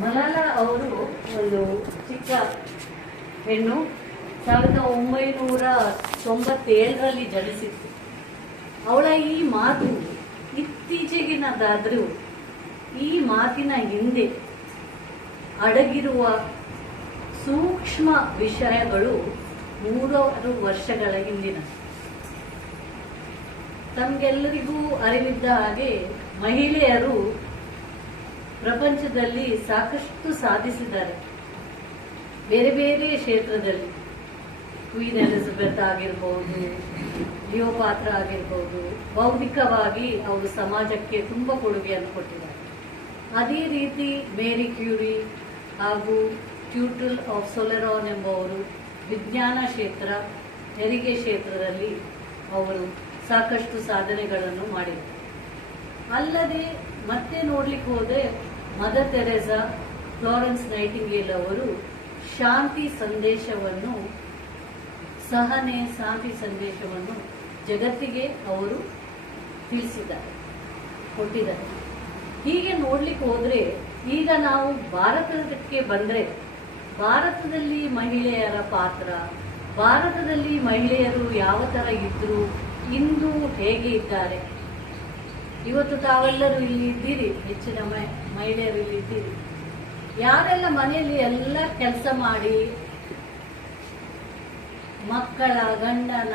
ಮಲಾಲಾ ಅವರು ಒಂದು ಚಿಕ್ಕ ಹೆಣ್ಣು 1997ರಲ್ಲಿ ಜನಿಸಿತ್ತು. ಅವಳ ಈ ಮಾತು ಇತ್ತೀಚೆಗಿನದಾದರೂ ಈ ಮಾತಿನ ಹಿಂದೆ ಅಡಗಿರುವ ಸೂಕ್ಷ್ಮ ವಿಷಯಗಳು 3 ವರ್ಷಗಳ ಹಿಂದಿನ. ತಮಗೆಲ್ಲರಿಗೂ ಅರಿವಿದ್ದ ಹಾಗೆ ಮಹಿಳೆಯರು ಪ್ರಪಂಚದಲ್ಲಿ ಸಾಕಷ್ಟು ಸಾಧಿಸಿದ್ದಾರೆ. ಬೇರೆ ಬೇರೆ ಕ್ಷೇತ್ರದಲ್ಲಿ ಕ್ವೀನ್ ಎಲಿಜಬೆತ್ ಆಗಿರ್ಬೋದು, ಲಿಯೋಪಾತ್ರ ಆಗಿರ್ಬೋದು, ಬೌದ್ಧಿಕವಾಗಿ ಅವರು ಸಮಾಜಕ್ಕೆ ತುಂಬ ಕೊಡುಗೆಯನ್ನು ಕೊಟ್ಟಿದ್ದಾರೆ. ಅದೇ ರೀತಿ ಮೇರಿ ಕ್ಯೂರಿ ಹಾಗೂ ಟ್ಯೂಟಲ್ ಆಫ್ ಸೊಲೆರಾನ್ ಎಂಬುವರು ವಿಜ್ಞಾನ ಕ್ಷೇತ್ರ, ಹೆರಿಗೆ ಕ್ಷೇತ್ರದಲ್ಲಿ ಅವರು ಸಾಕಷ್ಟು ಸಾಧನೆಗಳನ್ನು ಮಾಡಿದರು. ಅಲ್ಲದೆ ಮತ್ತೆ ನೋಡ್ಲಿಕ್ಕೆ ಹೋದರೆ ಮದರ್ ತೆರೇಸಾ, ಫ್ಲೋರೆನ್ಸ್ ನೈಟಿಂಗೇಲ್ ಅವರು ಶಾಂತಿ ಸಂದೇಶವನ್ನು, ಸಹನೆ, ಶಾಂತಿ ಸಂದೇಶವನ್ನು ಜಗತ್ತಿಗೆ ಅವರು ತಿಳಿಸಿದ್ದಾರೆ, ಕೊಟ್ಟಿದ್ದಾರೆ. ಹೀಗೆ ನೋಡ್ಲಿಕ್ಕೆ ಹೋದ್ರೆ ಈಗ ನಾವು ಭಾರತಕ್ಕೆ ಬಂದ್ರೆ ಭಾರತದಲ್ಲಿ ಮಹಿಳೆಯರ ಪಾತ್ರ, ಭಾರತದಲ್ಲಿ ಮಹಿಳೆಯರು ಯಾವ ತರ ಇದ್ರು, ಇಂದು ಹೇಗೆ ಇದ್ದಾರೆ. ಇವತ್ತು ತಾವೆಲ್ಲರೂ ಇಲ್ಲಿ ಇದ್ದೀರಿ, ಹೆಚ್ಚಿನ ಮಹಿಳೆಯರು ಇಲ್ಲಿ ಇದ್ದೀರಿ. ಯಾರೆಲ್ಲ ಮನೆಯಲ್ಲಿ ಎಲ್ಲ ಕೆಲಸ ಮಾಡಿ ಮಕ್ಕಳ, ಗಂಡನ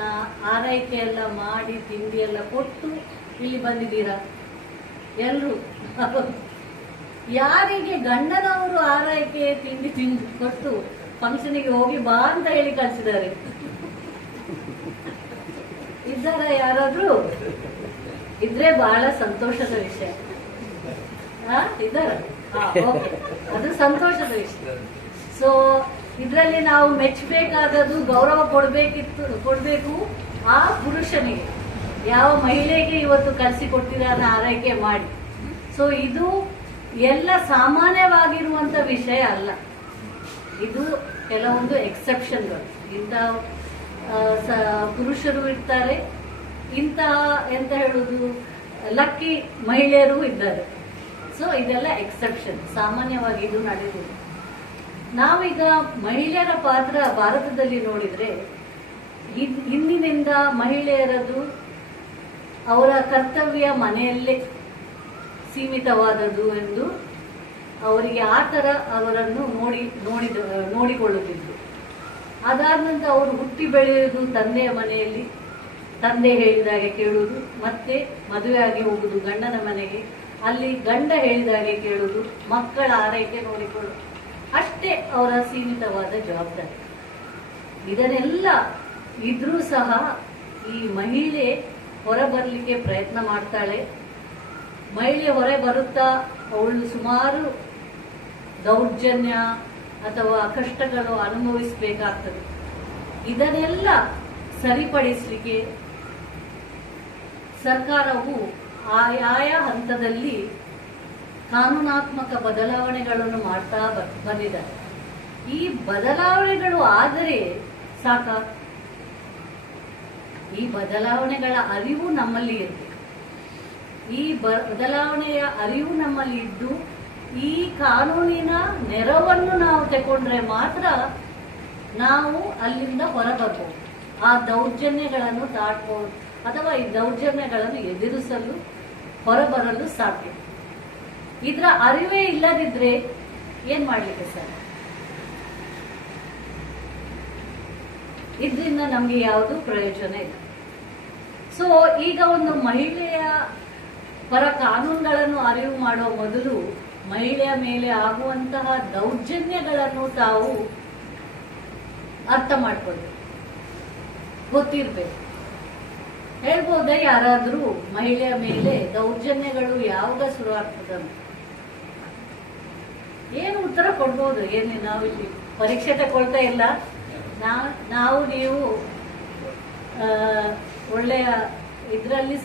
ಆರೈಕೆ ಎಲ್ಲ ಮಾಡಿ ತಿಂಡಿ ಎಲ್ಲ ಕೊಟ್ಟು ಇಲ್ಲಿ ಬಂದಿದ್ದೀರಾ ಎಲ್ಲರೂ. ಯಾರಿಗೆ ಗಂಡನವರು ಆರೈಕೆ ತಿಂಡಿ ಕೊಟ್ಟು ಫಂಕ್ಷನಿಗೆ ಹೋಗಿ ಬಾ ಅಂತ ಹೇಳಿ ಕಳಿಸಿದ್ದಾರೆ? ಇದ್ದಾರ ಯಾರಾದ್ರೂ? ಇದ್ರೆ ಬಹಳ ಸಂತೋಷದ ವಿಷಯ. ಇದ್ದಾರ? ಅದು ಸಂತೋಷದ ವಿಷಯ. ಸೊ ಇದರಲ್ಲಿ ನಾವು ಮೆಚ್ಚಬೇಕಾದದ್ದು, ಗೌರವ ಕೊಡ್ಬೇಕು ಆ ಪುರುಷನಿಗೆ, ಯಾವ ಮಹಿಳೆಗೆ ಇವತ್ತು ಕಲಿಸಿಕೊಟ್ಟಿದ್ದಾನೆ ಆರೈಕೆ ಮಾಡಿ. ಸೊ ಇದು ಎಲ್ಲ ಸಾಮಾನ್ಯವಾಗಿರುವಂತ ವಿಷಯ ಅಲ್ಲ, ಇದು ಕೆಲವೊಂದು ಎಕ್ಸೆಪ್ಷನ್ಗಳು. ಇಂಥ ಪುರುಷರು ಇರ್ತಾರೆ, ಇಂತಹ ಎಂತ ಹೇಳುದು ಲಕ್ಕಿ ಮಹಿಳೆಯರು ಇದ್ದಾರೆ. ಸೊ ಇದೆಲ್ಲ ಎಕ್ಸೆಪ್ಷನ್, ಸಾಮಾನ್ಯವಾಗಿ ಇದು ನಡೆಯುವುದು. ನಾವೀಗ ಮಹಿಳೆಯರ ಪಾತ್ರ ಭಾರತದಲ್ಲಿ ನೋಡಿದ್ರೆ ಹಿಂದಿನಿಂದ ಮಹಿಳೆಯರದು ಅವರ ಕರ್ತವ್ಯ ಮನೆಯಲ್ಲೇ ಸೀಮಿತವಾದದ್ದು ಎಂದು ಅವರಿಗೆ ಆ ಥರ ಅವರನ್ನು ನೋಡಿಕೊಳ್ಳುತ್ತಿದ್ರು. ಅದಾದ ನಂತರ ಅವರು ಹುಟ್ಟಿ ಬೆಳೆಯುವುದು ತಂದೆಯ ಮನೆಯಲ್ಲಿ, ತಂದೆ ಹೇಳಿದಾಗೆ ಕೇಳುವುದು, ಮತ್ತೆ ಮದುವೆಯಾಗಿ ಹೋಗುದು ಗಂಡನ ಮನೆಗೆ, ಅಲ್ಲಿ ಗಂಡ ಹೇಳಿದಾಗೆ ಕೇಳುವುದು, ಮಕ್ಕಳ ಆರೈಕೆ ನೋಡಿಕೊಳ್ಳುವುದು, ಅಷ್ಟೇ ಅವರ ಸೀಮಿತವಾದ ಜವಾಬ್ದಾರಿ. ಇದನ್ನೆಲ್ಲ ಇದ್ರೂ ಸಹ ಈ ಮಹಿಳೆ ಹೊರಬರಲಿಕ್ಕೆ ಪ್ರಯತ್ನ ಮಾಡ್ತಾಳೆ. ಮಹಿಳೆ ಹೊರ ಬರುತ್ತಾ ಅವಳು ಸುಮಾರು ದೌರ್ಜನ್ಯ ಅಥವಾ ಕಷ್ಟಗಳು ಅನುಭವಿಸಬೇಕಾಗ್ತದೆ. ಇದನ್ನೆಲ್ಲ ಸರಿಪಡಿಸಲಿಕ್ಕೆ ಸರ್ಕಾರವು ಆಯಾ ಹಂತದಲ್ಲಿ ಕಾನೂನಾತ್ಮಕ ಬದಲಾವಣೆಗಳನ್ನು ಮಾಡ್ತಾ ಬಂದಿದ್ದಾರೆ. ಈ ಬದಲಾವಣೆಗಳು ಆದರೆ ಸಾಕ, ಈ ಬದಲಾವಣೆಗಳ ಅರಿವು ನಮ್ಮಲ್ಲಿ ಇರಬೇಕು. ಈ ಬದಲಾವಣೆಯ ಅರಿವು ನಮ್ಮಲ್ಲಿ ಇದ್ದು ಈ ಕಾನೂನಿನ ನೆರವನ್ನು ನಾವು ತಗೊಂಡ್ರೆ ಮಾತ್ರ ನಾವು ಅಲ್ಲಿಂದ ಹೊರಬರಬಹುದು, ಆ ದೌರ್ಜನ್ಯಗಳನ್ನು ದಾಟಬಹುದು, ಅಥವಾ ಈ ದೌರ್ಜನ್ಯಗಳನ್ನು ಎದುರಿಸಲು ಹೊರಬರಲು ಸಾಧ್ಯ. ಇದರ ಅರಿವೇ ಇಲ್ಲದಿದ್ರೆ ಏನ್ ಮಾಡ್ಲಿಕ್ಕೆ ಸರ್? ಇದರಿಂದ ನಮ್ಗೆ ಯಾವುದು ಪ್ರಯೋಜನ ಇಲ್ಲ. ಸೊ ಈಗ ಒಂದು ಮಹಿಳೆಯ ಪರ ಕಾನೂನುಗಳನ್ನು ಅರಿವು ಮಾಡುವ ಮೊದಲು ಮಹಿಳೆಯ ಮೇಲೆ ಆಗುವಂತಹ ದೌರ್ಜನ್ಯಗಳನ್ನು ತಾವು ಅರ್ಥ ಮಾಡ್ಕೊಳ್ಬೇಕು, ಗೊತ್ತಿರ್ಬೇಕು. ಹೇಳ್ಬೋದ ಯಾರಾದ್ರೂ ಮಹಿಳೆಯ ಮೇಲೆ ದೌರ್ಜನ್ಯಗಳು ಯಾವಾಗ ಶುರು ಆಗ್ತದ? ಏನು ಉತ್ತರ ಕೊಡ್ಬೋದು? ಏನು ನಾವಿಲ್ಲಿ ಪರೀಕ್ಷೆ ತಗೊಳ್ತಾ ಇಲ್ಲ, ನಾವು ನೀವು ಒಳ್ಳೆಯ ಇದರಲ್ಲಿ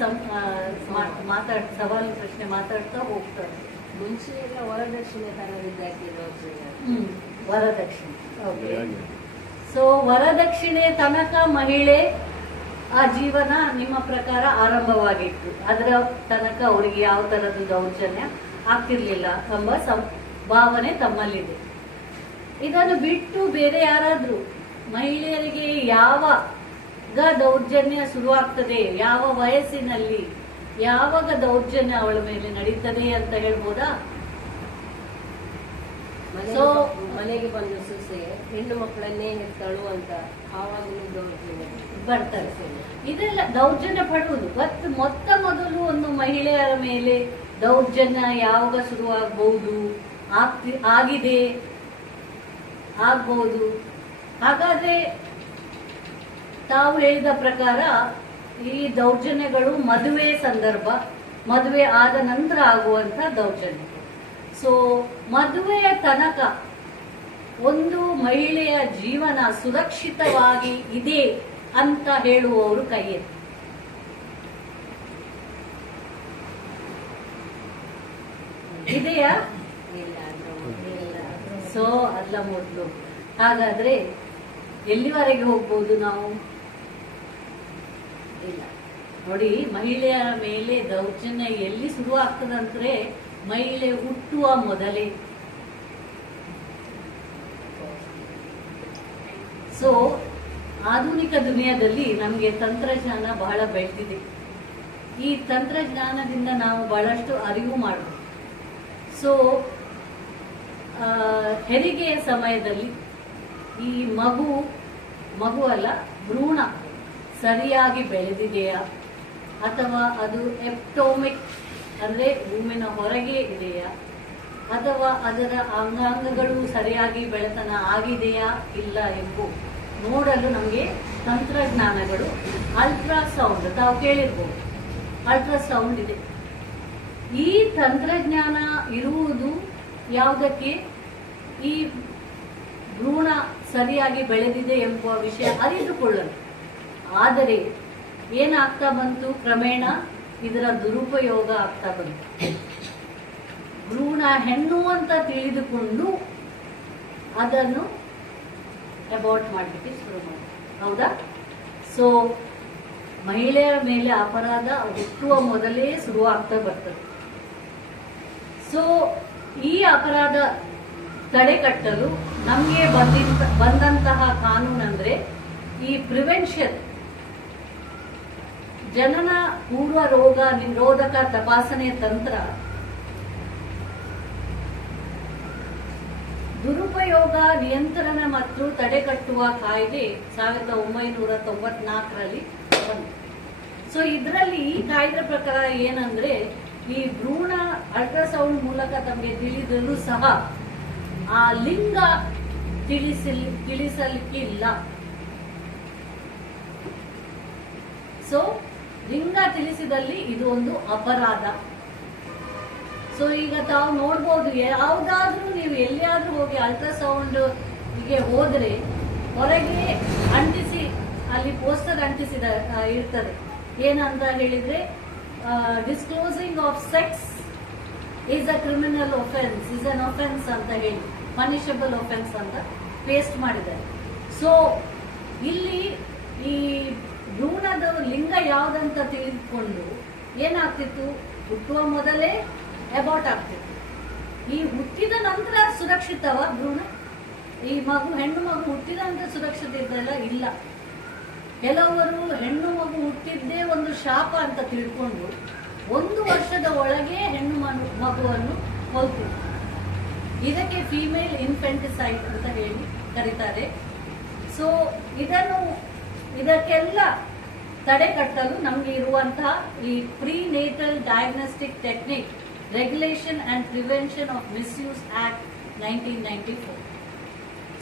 ಸವಾಲು ಪ್ರಶ್ನೆ ಮಾತಾಡ್ತಾ ಹೋಗ್ತಾರೆ. ಮುಂಚೆ ಎಲ್ಲ ವರದಕ್ಷಿಣೆ ತನವಿದ್ದಾಗಿ ವರದಕ್ಷಿಣೆ. ಸೊ ವರದಕ್ಷಿಣೆ ತನಕ ಮಹಿಳೆ ಆ ಜೀವನ ನಿಮ್ಮ ಪ್ರಕಾರ ಆರಂಭವಾಗಿತ್ತು. ಅದರ ತನಕ ಅವರಿಗೆ ಯಾವ ತರದ್ದು ದೌರ್ಜನ್ಯ ಆಗ್ತಿರ್ಲಿಲ್ಲ ಎಂಬ ಭಾವನೆ ತಮ್ಮಲ್ಲಿದೆ. ಇದನ್ನು ಬಿಟ್ಟು ಬೇರೆ ಯಾರಾದ್ರೂ ಮಹಿಳೆಯರಿಗೆ ಯಾವಾಗ ದೌರ್ಜನ್ಯ ಶುರುವಾಗ್ತದೆ, ಯಾವ ವಯಸ್ಸಿನಲ್ಲಿ, ಯಾವಾಗ ದೌರ್ಜನ್ಯ ಅವಳ ಮೇಲೆ ನಡೀತದೆ ಅಂತ ಹೇಳ್ಬೋದಾ? ಮನೆಗೆ ಬಂದು ಸೊಸೆ ಹೆಣ್ಣು ಮಕ್ಕಳನ್ನೇ ಹೆತ್ತಳು ಅಂತ ಆವಾಗಲೂ ದೌರ್ಜನ್ಯ ಬರ್ತಾರೆ. ಇದೆಲ್ಲ ದೌರ್ಜನ್ಯ ಪಡುವುದು. ಮೊತ್ತ ಮೊದಲು ಒಂದು ಮಹಿಳೆಯರ ಮೇಲೆ ದೌರ್ಜನ್ಯ ಯಾವಾಗ ಶುರುವಾಗಬಹುದು, ಆಗಿದೆ, ಆಗ್ಬಹುದು. ಹಾಗಾದ್ರೆ ತಾವು ಹೇಳಿದ ಪ್ರಕಾರ ಈ ದೌರ್ಜನ್ಯಗಳು ಮದುವೆ ಸಂದರ್ಭ, ಮದುವೆ ಆದ ನಂತರ ಆಗುವಂತ ದೌರ್ಜನ್ಯ. ಸೊ ಮದುವೆಯ ತನಕ ಒಂದು ಮಹಿಳೆಯ ಜೀವನ ಸುರಕ್ಷಿತವಾಗಿ ಇದೆ ಅಂತ ಹೇಳುವವರು ಕೈ ಎತ್ತಿ. ಇದೆಯಾ? ಸೊ ಅಲ್ಲ ಮೊದಲು. ಹಾಗಾದ್ರೆ ಎಲ್ಲಿವರೆಗೆ ಹೋಗ್ಬೋದು ನಾವು? ಇಲ್ಲ ನೋಡಿ, ಮಹಿಳೆಯರ ಮೇಲೆ ದೌರ್ಜನ್ಯ ಎಲ್ಲಿ ಶುರು ಆಗ್ತದಂದ್ರೆ ಮಹಿಳೆ ಹುಟ್ಟುವ ಮೊದಲೇ. ಸೊ ಆಧುನಿಕ ದುನಿಯಾದಲ್ಲಿ ನಮಗೆ ತಂತ್ರಜ್ಞಾನ ಬಹಳ ಬೆಳೆದಿದೆ. ಈ ತಂತ್ರಜ್ಞಾನದಿಂದ ನಾವು ಬಹಳಷ್ಟು ಅರಿವು ಮಾಡಬಹುದು. ಸೊ ಹೆರಿಗೆಯ ಸಮಯದಲ್ಲಿ ಈ ಮಗು ಅಲ್ಲ, ಭ್ರೂಣ ಸರಿಯಾಗಿ ಬೆಳೆದಿದೆಯಾ ಅಥವಾ ಅದು ಎಪ್ಟೋಮಿಕ್ ಅಂದ್ರೆ ಭೂಮಿನ ಹೊರಗೆ ಇದೆಯಾ ಅಥವಾ ಅದರ ಅಂಗಾಂಗಗಳು ಸರಿಯಾಗಿ ಬೆಳೆತನ ಆಗಿದೆಯಾ ಇಲ್ಲ ಎಂಬು ನೋಡಲು ನಮಗೆ ತಂತ್ರಜ್ಞಾನಗಳು, ಅಲ್ಟ್ರಾಸೌಂಡ್ ತಾವು ಕೇಳಿರ್ಬೋದು, ಅಲ್ಟ್ರಾಸೌಂಡ್ ಇದೆ. ಈ ತಂತ್ರಜ್ಞಾನ ಇರುವುದು ಯಾವುದಕ್ಕೆ? ಈ ಭ್ರೂಣ ಸರಿಯಾಗಿ ಬೆಳೆದಿದೆ ಎಂಬುವ ವಿಷಯ ಅರಿತುಕೊಳ್ಳಲು. ಆದರೆ ಏನಾಗ್ತಾ ಬಂತು, ಕ್ರಮೇಣ ಇದರ ದುರುಪಯೋಗ ಆಗ್ತಾ ಬಂತು. ಭ್ರೂಣ ಹೆಣ್ಣು ಅಂತ ತಿಳಿದುಕೊಂಡು ಅದನ್ನು ಅಬಾರ್ಟ್ ಮಾಡಲಿಕ್ಕೆ ಶುರು ಮಾಡಿ. ಹೌದಾ? ಸೊ ಮಹಿಳೆಯರ ಮೇಲೆ ಅಪರಾಧ ಹುಟ್ಟುವ ಮೊದಲೇ ಶುರುವಾಗ್ತಾ ಬರ್ತದೆ. ಸೊ ಈ ಅಪರಾಧ ತಡೆಗಟ್ಟಲು ನಮಗೆ ಬಂದಂತಹ ಕಾನೂನಂದ್ರೆ ಈ ಪ್ರಿವೆನ್ಷನ್, ಜನನ ಪೂರ್ವ ರೋಗ ನಿರೋಧಕ ತಪಾಸಣೆ ತಂತ್ರ, ದುರುಪಯೋಗ ನಿಯಂತ್ರಣ ಮತ್ತು ತಡೆಗಟ್ಟುವ ಕಾಯ್ದೆ 1994ರಲ್ಲಿ ಬಂತು. ಸೊ ಇದರಲ್ಲಿ ಈ ಕಾಯ್ದೆ ಪ್ರಕಾರ ಏನಂದ್ರೆ, ಈ ಭ್ರೂಣ ಅಲ್ಟ್ರಾಸೌಂಡ್ ಮೂಲಕ ತಮಗೆ ತಿಳಿದಲು ಸಹ ಆ ಲಿಂಗ ತಿಳಿಸಲಿಕ್ಕಿಲ್ಲ. ಸೊ ಲಿಂಗ ತಿಳಿಸಿದಲ್ಲಿ ಇದು ಒಂದು ಅಪರಾಧ. ಸೊ ಈಗ ತಾವು ನೋಡ್ಬೋದು, ಯಾವುದಾದ್ರೂ ನೀವು ಎಲ್ಲಿಯಾದ್ರೂ ಹೋಗಿ ಅಲ್ಟ್ರಾಸೌಂಡ್ ಗೆ ಹೋದ್ರೆ ಹೊರಗೆ ಅಂಟಿಸಿ, ಅಲ್ಲಿ ಪೋಸ್ಟರ್ ಅಂಟಿಸಿದ ಇರ್ತದೆ. ಏನಂತ ಹೇಳಿದ್ರೆ, disclosing of sex is a criminal offence, is an offence ಅಂತ ಹೇಳಿ, ಪನಿಷಬಲ್ ಒಫೆನ್ಸ್ ಅಂತ ಪೇಸ್ಟ್ ಮಾಡಿದ್ದಾರೆ. ಸೊ ಇಲ್ಲಿ ಈ ಭ್ರೂಣದ ಲಿಂಗ ಯಾವುದಂತ ತಿಳಿದುಕೊಂಡು ಏನಾಗ್ತಿತ್ತು, ಹುಟ್ಟುವ ಮೊದಲೇ ಅಬಾರ್ಟ್ ಆಗ್ತಿತ್ತು. ಈ ಹುಟ್ಟಿದ ನಂತರ ಸುರಕ್ಷಿತವ ಭ್ರೂಣ? ಈ ಹೆಣ್ಣು ಮಗು ಹುಟ್ಟಿದ ನಂತರ ಸುರಕ್ಷಿತ ಇದ್ದಲ್ಲ? ಇಲ್ಲ. ಕೆಲವರು ಹೆಣ್ಣು ಮಗು ಹುಟ್ಟಿದ್ದೇ ಒಂದು ಶಾಪ ಅಂತ ತಿಳ್ಕೊಂಡು 1 ವರ್ಷದ ಒಳಗೆ ಹೆಣ್ಣು ಮಗುವನ್ನು ಕೊಲ್ತಿದ್ರು. ಇದಕ್ಕೆ ಫೀಮೇಲ್ ಇನ್ಫೆಂಟಿಸೈಡ್ ಅಂತ ಹೇಳಿ ಕರೀತಾರೆ. ಸೊ ಇದಕ್ಕೆಲ್ಲ ತಡೆಗಟ್ಟಲು ನಮಗೆ ಇರುವಂತಹ ಈ prenatal diagnostic technique regulation and prevention of misuse act 1994.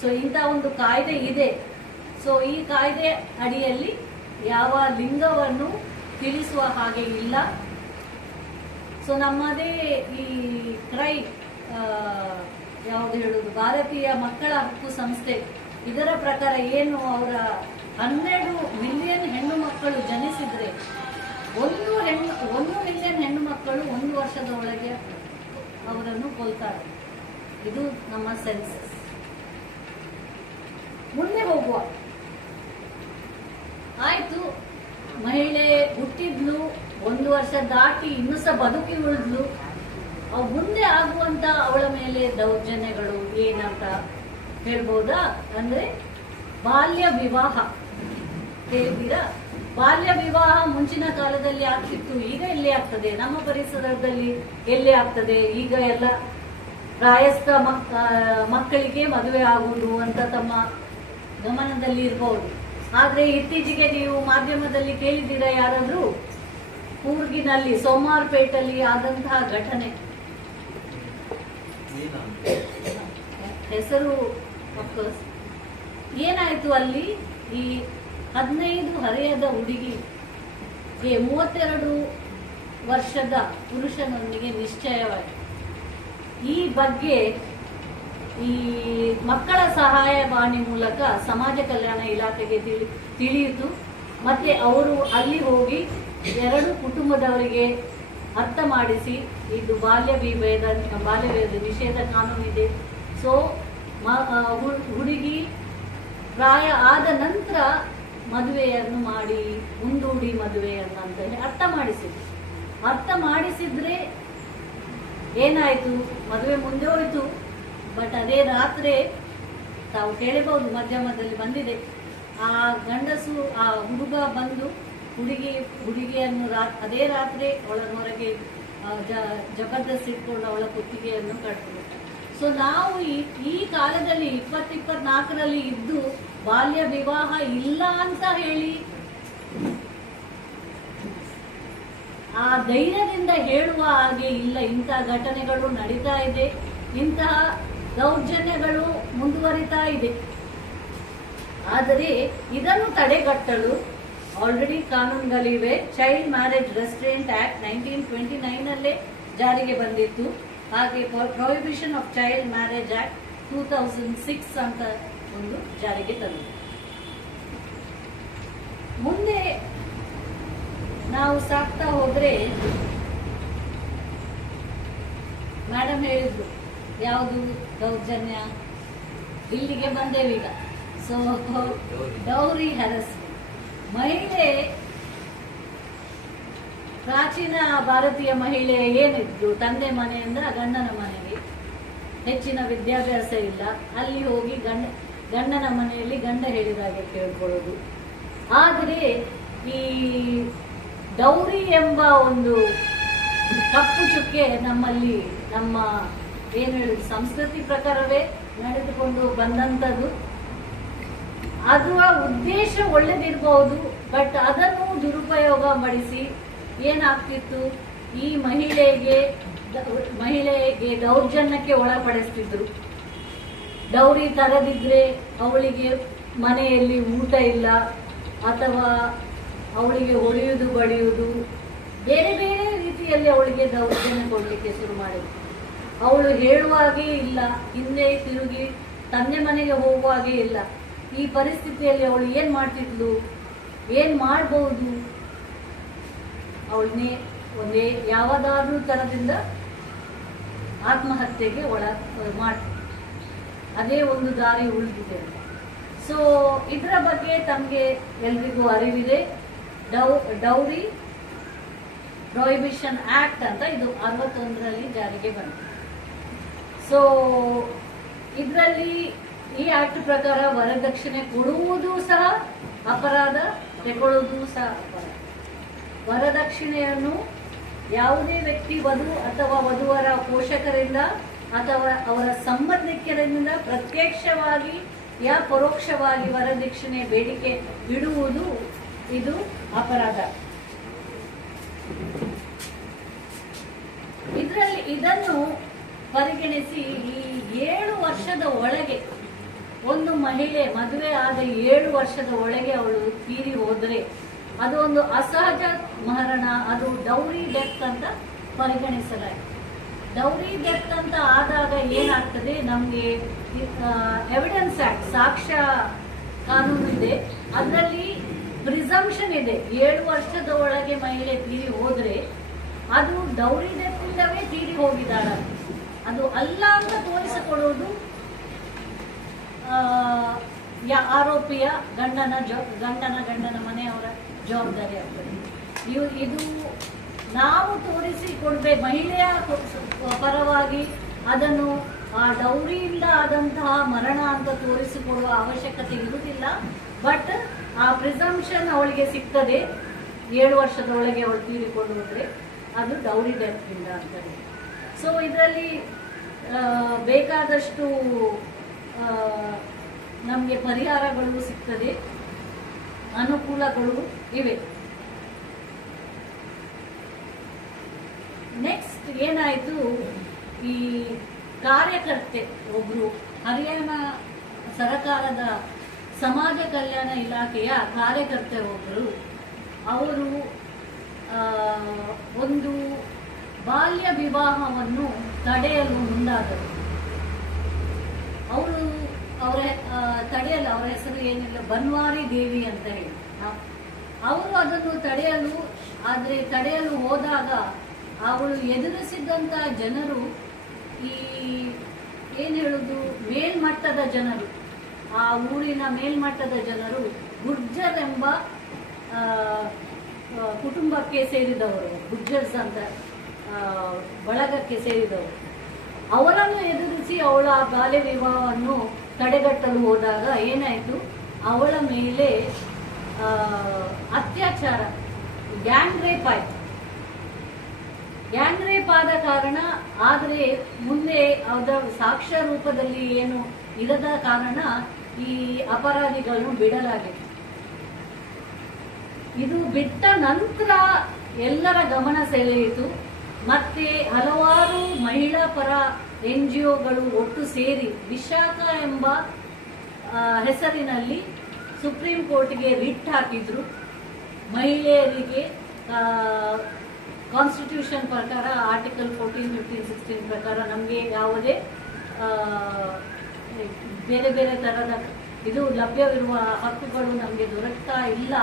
So ಇಂಥ ಒಂದು ಕಾಯ್ದೆ ಇದೆ. ಸೊ ಈ ಕಾಯ್ದೆ ಅಡಿಯಲ್ಲಿ ಯಾವ ಲಿಂಗವನ್ನು ತಿಳಿಸುವ ಹಾಗೆ ಇಲ್ಲ. ಸೊ ನಮ್ಮದೇ ಈ ಯಾವುದು ಹೇಳುದು, ಭಾರತೀಯ ಮಕ್ಕಳ ಹಕ್ಕು ಸಂಸ್ಥೆ, ಇದರ ಪ್ರಕಾರ ಏನು, ಅವರ 12 ಮಿಲಿಯನ್ ಹೆಣ್ಣು ಮಕ್ಕಳು ಜನಿಸಿದ್ರೆ 1 ಮಿಲಿಯನ್ ಹೆಣ್ಣು ಮಕ್ಕಳು 1 ವರ್ಷದ ಒಳಗೆ ಅವರನ್ನು ಕೊಲ್ತಾರೆ. ಇದು ನಮ್ಮ ಸೆನ್ಸಸ್. ಮುಂದೆ ಹೋಗುವ ಆಯ್ತು, ಮಹಿಳೆ ಹುಟ್ಟಿದ್ಲು, 1 ವರ್ಷ ದಾಟಿ ಇನ್ನೂ ಸಹ ಬದುಕಿ ಉಳಿದ್ಲು, ಮುಂದೆ ಆಗುವಂತ ಅವಳ ಮೇಲೆ ದೌರ್ಜನ್ಯಗಳು ಏನಂತ ಹೇಳ್ಬೋದಾ? ಅಂದ್ರೆ ಬಾಲ್ಯ ವಿವಾಹ ಹೇಳ್ತೀರಾ? ಬಾಲ್ಯ ವಿವಾಹ ಮುಂಚಿನ ಕಾಲದಲ್ಲಿ ಆಗ್ತಿತ್ತು, ಈಗ ಎಲ್ಲಿ ಆಗ್ತದೆ? ನಮ್ಮ ಪರಿಸರದಲ್ಲಿ ಎಲ್ಲಿ ಆಗ್ತದೆ? ಈಗ ಎಲ್ಲ ಪ್ರಾಯಸ್ಥ ಮಕ್ಕಳಿಗೆ ಮದುವೆ ಆಗುವುದು ಅಂತ ತಮ್ಮ ಗಮನದಲ್ಲಿ ಇರಬಹುದು. ಆದ್ರೆ ಇತ್ತೀಚೆಗೆ ನೀವು ಮಾಧ್ಯಮದಲ್ಲಿ ಕೇಳಿದ್ದೀರಾ ಯಾರಾದ್ರೂ ಕೂರ್ಗಿನಲ್ಲಿ ಸೋಮಾರ್ಪೇಟಲ್ಲಿ ಆದಂತಹ ಘಟನೆ? ಹೆಸರು ಅಫ್ಕೋರ್ಸ್. ಏನಾಯ್ತು ಅಲ್ಲಿ? ಈ 15 ಹರೆಯದ ಹುಡುಗಿಗೆ 32 ವರ್ಷದ ಪುರುಷನೊಂದಿಗೆ ನಿಶ್ಚಯವಾಯಿತು. ಈ ಬಗ್ಗೆ ಈ ಮಕ್ಕಳ ಸಹಾಯವಾಣಿ ಮೂಲಕ ಸಮಾಜ ಕಲ್ಯಾಣ ಇಲಾಖೆಗೆ ತಿಳಿಯಿತು. ಮತ್ತೆ ಅವರು ಅಲ್ಲಿ ಹೋಗಿ 2 ಕುಟುಂಬದವರಿಗೆ ಅರ್ಥ ಮಾಡಿಸಿ, ಇದು ಬಾಲ್ಯ ನಿಷೇಧ ಕಾನೂನಿದೆ. ಸೊ ಹುಡುಗಿ ಪ್ರಾಯ ಆದ ನಂತರ ಮದುವೆಯನ್ನು ಮಾಡಿ ಮುಂದೂಡಿ ಮದುವೆಯನ್ನು ಅಂತ ಹೇಳಿ ಅರ್ಥ ಮಾಡಿಸಿದ್ರೆ ಏನಾಯ್ತು? ಮದುವೆ ಮುಂದೆ ಹೋಯ್ತು. ಬಟ್ ಅದೇ ರಾತ್ರಿ ತಾವು ಕೇಳಬಹುದು, ಮಾಧ್ಯಮದಲ್ಲಿ ಬಂದಿದೆ, ಆ ಗಂಡಸು ಆ ಹುಡುಗ ಬಂದು ಹುಡುಗಿಯನ್ನು ಅದೇ ರಾತ್ರಿ ಅವಳ ಹೊರಗೆ ಜಬರ್ದಸ್ತ್ ಇಟ್ಕೊಂಡು ಅವಳ ಕುತ್ತಿಗೆಯನ್ನು ಕಟ್ಟಿದ್ರು. ಸೊ ನಾವು ಈ ಕಾಲದಲ್ಲಿ 2024ರಲ್ಲಿ ಇದ್ದು ಬಾಲ್ಯ ವಿವಾಹ ಇಲ್ಲ ಅಂತ ಹೇಳಿ ಆ ಧೈರ್ಯದಿಂದ ಹೇಳುವ ಹಾಗೆ ಇಲ್ಲ. ಇಂತಹ ಘಟನೆಗಳು ನಡೀತಾ ಇದೆ, ಇಂತಹ ದೌರ್ಜನ್ಯಗಳು ಮುಂದುವರಿತಾ ಇದೆ. ಆದರೆ ಇದನ್ನು ತಡೆಗಟ್ಟಲು ಆಲ್ರೆಡಿ ಕಾನೂನುಗಳಿವೆ. ಚೈಲ್ಡ್ ಮ್ಯಾರೇಜ್ ರೆಸ್ಟ್ರೇಂಟ್ ಆಕ್ಟ್ 1929 ಜಾರಿಗೆ ಬಂದಿತ್ತು. ಹಾಗೆ prohibition of child marriage act 2006 ಅಂತ ಒಂದು ಜಾರಿಗೆ ತಂದಿದೆ. ಮುಂದೆ ನಾವು ಸಾಕ್ತಾ ಹೋದ್ರೆ ಮೇಡಮ್ ಹೇಳಿದ್ರು ಯಾವುದು ದೌರ್ಜನ್ಯ, ಇಲ್ಲಿಗೆ ಬಂದೇವೀಗ. So dowry harassment. ಮಹಿಳೆ, ಪ್ರಾಚೀನ ಭಾರತೀಯ ಮಹಿಳೆ ಏನಿದ್ರು, ತಂದೆ ಮನೆಯಿಂದ ಗಂಡನ ಮನೆಗೆ, ಹೆಚ್ಚಿನ ವಿದ್ಯಾಭ್ಯಾಸ ಇಲ್ಲ, ಅಲ್ಲಿ ಹೋಗಿ ಗಂಡನ ಮನೆಯಲ್ಲಿ ಗಂಡ ಹೇಳಿದಾಗೆ ಕೇಳ್ಕೊಳ್ಳೋದು. ಆದರೆ ಈ ಡೌರಿ ಎಂಬ ಒಂದು ಕಪ್ಪು ಚುಕ್ಕೆ ನಮ್ಮಲ್ಲಿ ನಮ್ಮ ಏನು ಹೇಳುದು ಸಂಸ್ಕೃತಿ ಪ್ರಕಾರವೇ ನಡೆದುಕೊಂಡು ಬಂದಂಥದ್ದು. ಅದರ ಉದ್ದೇಶ ಒಳ್ಳೆದಿರಬಹುದು, ಬಟ್ ಅದನ್ನು ದುರುಪಯೋಗ ಪಡಿಸಿ ಏನಾಗ್ತಿತ್ತು, ಈ ಮಹಿಳೆಗೆ ದೌರ್ಜನ್ಯಕ್ಕೆ ಒಳಪಡಿಸ್ತಿದ್ರು. ಡೌರಿ ತರದಿದ್ರೆ ಅವಳಿಗೆ ಮನೆಯಲ್ಲಿ ಊಟ ಇಲ್ಲ, ಅಥವಾ ಅವಳಿಗೆ ಹೊಡೆಯುವುದು ಬಡಿಯುವುದು, ಬೇರೆ ಬೇರೆ ರೀತಿಯಲ್ಲಿ ಅವಳಿಗೆ ದೌರ್ಜನ್ಯ ಕೊಡಲಿಕ್ಕೆ ಶುರು ಮಾಡಿದ್ರು. ಅವಳು ಹೇಳುವಾಗೇ ಇಲ್ಲ, ಹಿಂದೆ ತಿರುಗಿ ತಂದೆ ಮನೆಗೆ ಹೋಗುವಾಗೇ ಇಲ್ಲ. ಈ ಪರಿಸ್ಥಿತಿಯಲ್ಲಿ ಅವಳು ಏನ್ ಮಾಡ್ತಿದ್ಲು, ಏನ್ ಮಾಡಬಹುದು, ಅವಳನ್ನೇ ಒಂದೇ ಯಾವುದಾದ್ರೂ ತರದಿಂದ ಆತ್ಮಹತ್ಯೆಗೆ ಮಾಡ್ತಿದ್ಲು. ಅದೇ ಒಂದು ದಾರಿ ಉಳಿದಿದೆ ಅಂತ. ಸೊ ಇದರ ಬಗ್ಗೆ ತಮಗೆ ಎಲ್ರಿಗೂ ಅರಿವಿದೆ. ಡೌರಿ ಪ್ರೊಹಿಬಿಷನ್ ಆಕ್ಟ್ ಅಂತ ಇದು 61ರಲ್ಲಿ ಜಾರಿಗೆ ಬಂದಿದೆ. ಸೊ ಇದರಲ್ಲಿ ಈ ಆಕ್ಟ್ ಪ್ರಕಾರ ವರದಕ್ಷಿಣೆ ಕೊಡುವುದು ಸಹ ಅಪರಾಧ, ತಗೊಳ್ಳುವುದು ಸಹ ಅಪರಾಧ. ವರದಕ್ಷಿಣೆಯನ್ನು ಯಾವುದೇ ವ್ಯಕ್ತಿ ವಧು ಅಥವಾ ವಧುವರ ಪೋಷಕರಿಂದ ಅಥವಾ ಅವರ ಸಂಬಂಧಿಕರಿಂದ ಪ್ರತ್ಯಕ್ಷವಾಗಿ ಯಾ ಪರೋಕ್ಷವಾಗಿ ವರದಕ್ಷಿಣೆ ಬೇಡಿಕೆ ಇಡುವುದು ಇದು ಅಪರಾಧ. ಇದನ್ನು ಪರಿಗಣಿಸಿ ಈ 7 ವರ್ಷದ ಒಳಗೆ ಒಂದು ಮಹಿಳೆ ಮದುವೆ ಆದ 7 ವರ್ಷದ ಒಳಗೆ ಅವಳು ತೀರಿ ಹೋದರೆ ಅದು ಒಂದು ಅಸಹಜ ಮರಣ, ಅದು ಡೌರಿ ಡೆತ್ ಅಂತ ಪರಿಗಣಿಸಲಾಗಿದೆ. ಡೌರಿ ಡೆತ್ ಅಂತ ಆದಾಗ ಏನಾಗ್ತದೆ, ನಮಗೆ ಎವಿಡೆನ್ಸ್ ಆಕ್ಟ್ ಸಾಕ್ಷ್ಯ ಕಾನೂನು ಇದೆ, ಅದರಲ್ಲಿ ಪ್ರಿಸಂಪ್ಷನ್ ಇದೆ. 7 ವರ್ಷದ ಒಳಗೆ ಮಹಿಳೆ ತೀರಿ ಹೋದ್ರೆ ಅದು ಡೌರಿ ಡೆತ್ ಇಂದವೇ ತೀರಿ ಹೋಗಿದ್ದಾಳ, ಅದು ಅಲ್ಲ ಅಂತ ತೋರಿಸಿಕೊಡುವುದು ಆರೋಪಿಯ ಗಂಡನ ಮನೆಯವರ ಜವಾಬ್ದಾರಿ ಆಗ್ತದೆ. ಇದು ನಾವು ತೋರಿಸಿ ಕೊಡ್ಬೇಕು, ಮಹಿಳೆಯ ಪರವಾಗಿ ಅದನ್ನು ಆ ಡೌರಿಯಿಂದ ಆದಂತಹ ಮರಣ ಅಂತ ತೋರಿಸಿಕೊಡುವ ಅವಶ್ಯಕತೆ ಇರುವುದಿಲ್ಲ. ಬಟ್ ಆ ಪ್ರಿಸಂಪ್ಷನ್ ಅವಳಿಗೆ ಸಿಗ್ತದೆ, 7 ವರ್ಷದ ಒಳಗೆ ಅವಳು ತೀರಿಕೊಂಡು ಹೋದ್ರೆ ಅದು ಡೌರಿ ಡೆತ್ ಇಂದ ಅಂತಾರೆ. ಸೊ ಇದರಲ್ಲಿ ಬೇಕಾದಷ್ಟು ನಮಗೆ ಪರಿಹಾರಗಳು ಸಿಗ್ತದೆ, ಅನುಕೂಲಗಳು ಇವೆ. ನೆಕ್ಸ್ಟ್ ಏನಾಯಿತು, ಈ ಕಾರ್ಯಕರ್ತೆ ಒಬ್ರು ಹರಿಯಾಣ ಸರಕಾರದ ಸಮಾಜ ಕಲ್ಯಾಣ ಇಲಾಖೆಯ ಕಾರ್ಯಕರ್ತೆ ಒಬ್ಬರು, ಅವರು ಒಂದು ಬಾಲ್ಯ ವಿವಾಹವನ್ನು ತಡೆಯಲು ಮುಂದಾದರು. ಅವರ ಹೆಸರು ಏನಿಲ್ಲ, ಬನ್ವಾರಿ ದೇವಿ ಅಂತ ಹೇಳಿ. ಅವರು ಅದನ್ನು ತಡೆಯಲು ಹೋದಾಗ ಅವಳು ಎದುರಿಸಿದಂತ ಜನರು, ಈ ಏನು ಹೇಳುದು, ಮೇಲ್ಮಟ್ಟದ ಜನರು, ಆ ಊರಿನ ಮೇಲ್ಮಟ್ಟದ ಜನರು ಗುರ್ಜರ್ ಎಂಬ ಕುಟುಂಬಕ್ಕೆ ಸೇರಿದವರು, ಗುರ್ಜರ್ಸ್ ಅಂತ ಬಳಗಕ್ಕೆ ಸೇರಿದವರು. ಅವರನ್ನು ಎದುರಿಸಿ ಅವಳ ಬಾಲ್ಯ ವಿವಾಹವನ್ನು ತಡೆಗಟ್ಟಲು ಹೋದಾಗ ಏನಾಯಿತು, ಅವಳ ಮೇಲೆ ಅತ್ಯಾಚಾರ, ಗ್ಯಾಂಗ್ ರೇಪ್ ಆಯಿತು. ಗ್ಯಾಂಗ್ ರೇಪ್ ಆದ ಕಾರಣ, ಆದರೆ ಮುಂದೆ ಅದರ ಸಾಕ್ಷ್ಯ ರೂಪದಲ್ಲಿ ಏನು ಇರದ ಕಾರಣ ಈ ಅಪರಾಧಿಗಳನ್ನು ಬಿಡಲಾಗಿದೆ. ಇದು ಬಿಟ್ಟ ನಂತರ ಎಲ್ಲರ ಗಮನ ಸೆಳೆಯಿತು. ಮತ್ತೆ ಹಲವಾರು ಮಹಿಳಾ ಪರ NGOಗಳು ಒಟ್ಟು ಸೇರಿ ವಿಶಾಖ ಎಂಬ ಹೆಸರಿನಲ್ಲಿ ಸುಪ್ರೀಂ ಕೋರ್ಟ್ಗೆ ರಿಟ್ ಹಾಕಿದ್ರು. ಮಹಿಳೆಯರಿಗೆ ಕಾನ್ಸ್ಟಿಟ್ಯೂಷನ್ ಪ್ರಕಾರ ಆರ್ಟಿಕಲ್ 14, 15, 16 ಪ್ರಕಾರ ನಮಗೆ ಯಾವುದೇ ಬೇರೆ ಬೇರೆ ತರಹದ ಇದು ಲಭ್ಯವಿರುವ ಹಕ್ಕುಗಳು ನಮಗೆ ದೊರಕ್ತಾ ಇಲ್ಲ,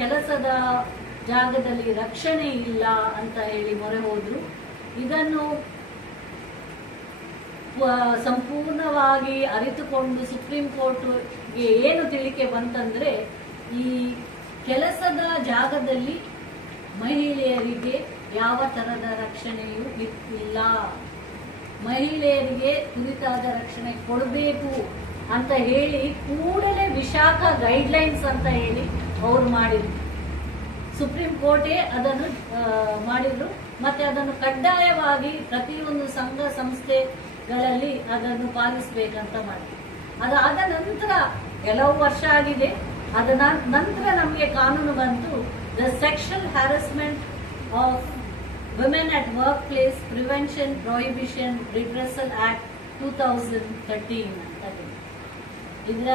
ಕೆಲಸದ ಜಾಗದಲ್ಲಿ ರಕ್ಷಣೆ ಇಲ್ಲ ಅಂತ ಹೇಳಿ ಮೊರೆ ಹೋದ್ರು. ಇದನ್ನು ಸಂಪೂರ್ಣವಾಗಿ ಅರಿತುಕೊಂಡು ಸುಪ್ರೀಂ ಕೋರ್ಟ್ಗೆ ಏನು ತಿಳಿಕೆ ಬಂತಂದ್ರೆ, ಈ ಕೆಲಸದ ಜಾಗದಲ್ಲಿ ಮಹಿಳೆಯರಿಗೆ ಯಾವ ತರದ ರಕ್ಷಣೆಯೂ ಇಲ್ಲ, ಮಹಿಳೆಯರಿಗೆ ಕುರಿತಾದ ರಕ್ಷಣೆ ಕೊಡಬೇಕು ಅಂತ ಹೇಳಿ ಕೂಡಲೇ ವಿಶಾಖ ಗೈಡ್ಲೈನ್ಸ್ ಅಂತ ಹೇಳಿ ಅವರು ಮಾಡಿದ್ರು. ಸುಪ್ರೀಂ ಕೋರ್ಟೇ ಅದನ್ನು ಮಾಡಿದ್ರು. ಮತ್ತೆ ಅದನ್ನು ಕಡ್ಡಾಯವಾಗಿ ಪ್ರತಿಯೊಂದು ಸಂಘ ಸಂಸ್ಥೆಗಳಲ್ಲಿ ಅದನ್ನು ಪಾಲಿಸಬೇಕಂತ ಮಾಡಿದ್ರು. ಅದಾದ ನಂತರ ಕೆಲವು ವರ್ಷ ಆಗಿದೆ. ಅದ ನಂತರ ನಮಗೆ ಕಾನೂನು ಬಂತು, the sexual harassment of women at work place prevention prohibition redressal act 2013 ಅಂತ. ಇದರ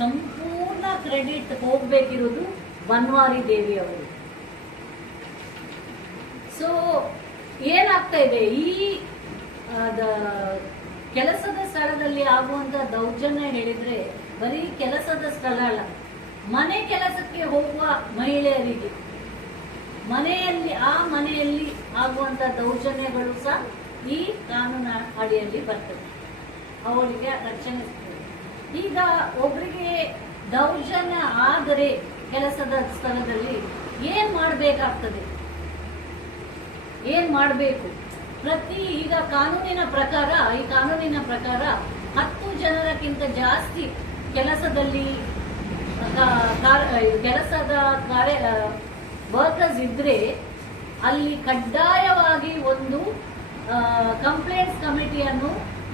ಸಂಪೂರ್ಣ ಕ್ರೆಡಿಟ್ ಹೋಗ್ಬೇಕಿರೋದು ಬನ್ವಾರಿ ದೇವಿ ಅವರು. ಸೊ ಏನಾಗ್ತಾ ಇದೆ, ಈ ಕೆಲಸದ ಸ್ಥಳದಲ್ಲಿ ಆಗುವಂತ ದೌರ್ಜನ್ಯ ಹೇಳಿದ್ರೆ ಬರೀ ಕೆಲಸದ ಸ್ಥಳ ಅಲ್ಲ, ಮನೆ ಕೆಲಸಕ್ಕೆ ಹೋಗುವ ಮಹಿಳೆಯರಿಗೆ ಮನೆಯಲ್ಲಿ ಆಗುವಂತ ದೌರ್ಜನ್ಯಗಳು ಸಹ ಈ ಕಾನೂನ ಅಡಿಯಲ್ಲಿ ಬರ್ತದೆ, ಅವರಿಗೆ ರಕ್ಷಣೆ ಸಿಗ್ತದೆ. ಈಗ ಒಬ್ಬರಿಗೆ ದೌರ್ಜನ್ಯ ಆದರೆ ಕೆಲಸದ ಸ್ಥಳದಲ್ಲಿ ಏನ್ ಮಾಡಬೇಕಾಗ್ತದೆ, ಏನ್ ಮಾಡಬೇಕು? ಈಗ ಕಾನೂನಿನ ಪ್ರಕಾರ 10 ಜನರಕ್ಕಿಂತ ಜಾಸ್ತಿ ಕೆಲಸದಲ್ಲಿ ಕೆಲಸದ ವರ್ಕರ್ಸ್ ಇದ್ರೆ ಅಲ್ಲಿ ಕಡ್ಡಾಯವಾಗಿ ಒಂದು ಕಂಪ್ಲೇಂಟ್ಸ್ ಕಮಿಟಿಯನ್ನು,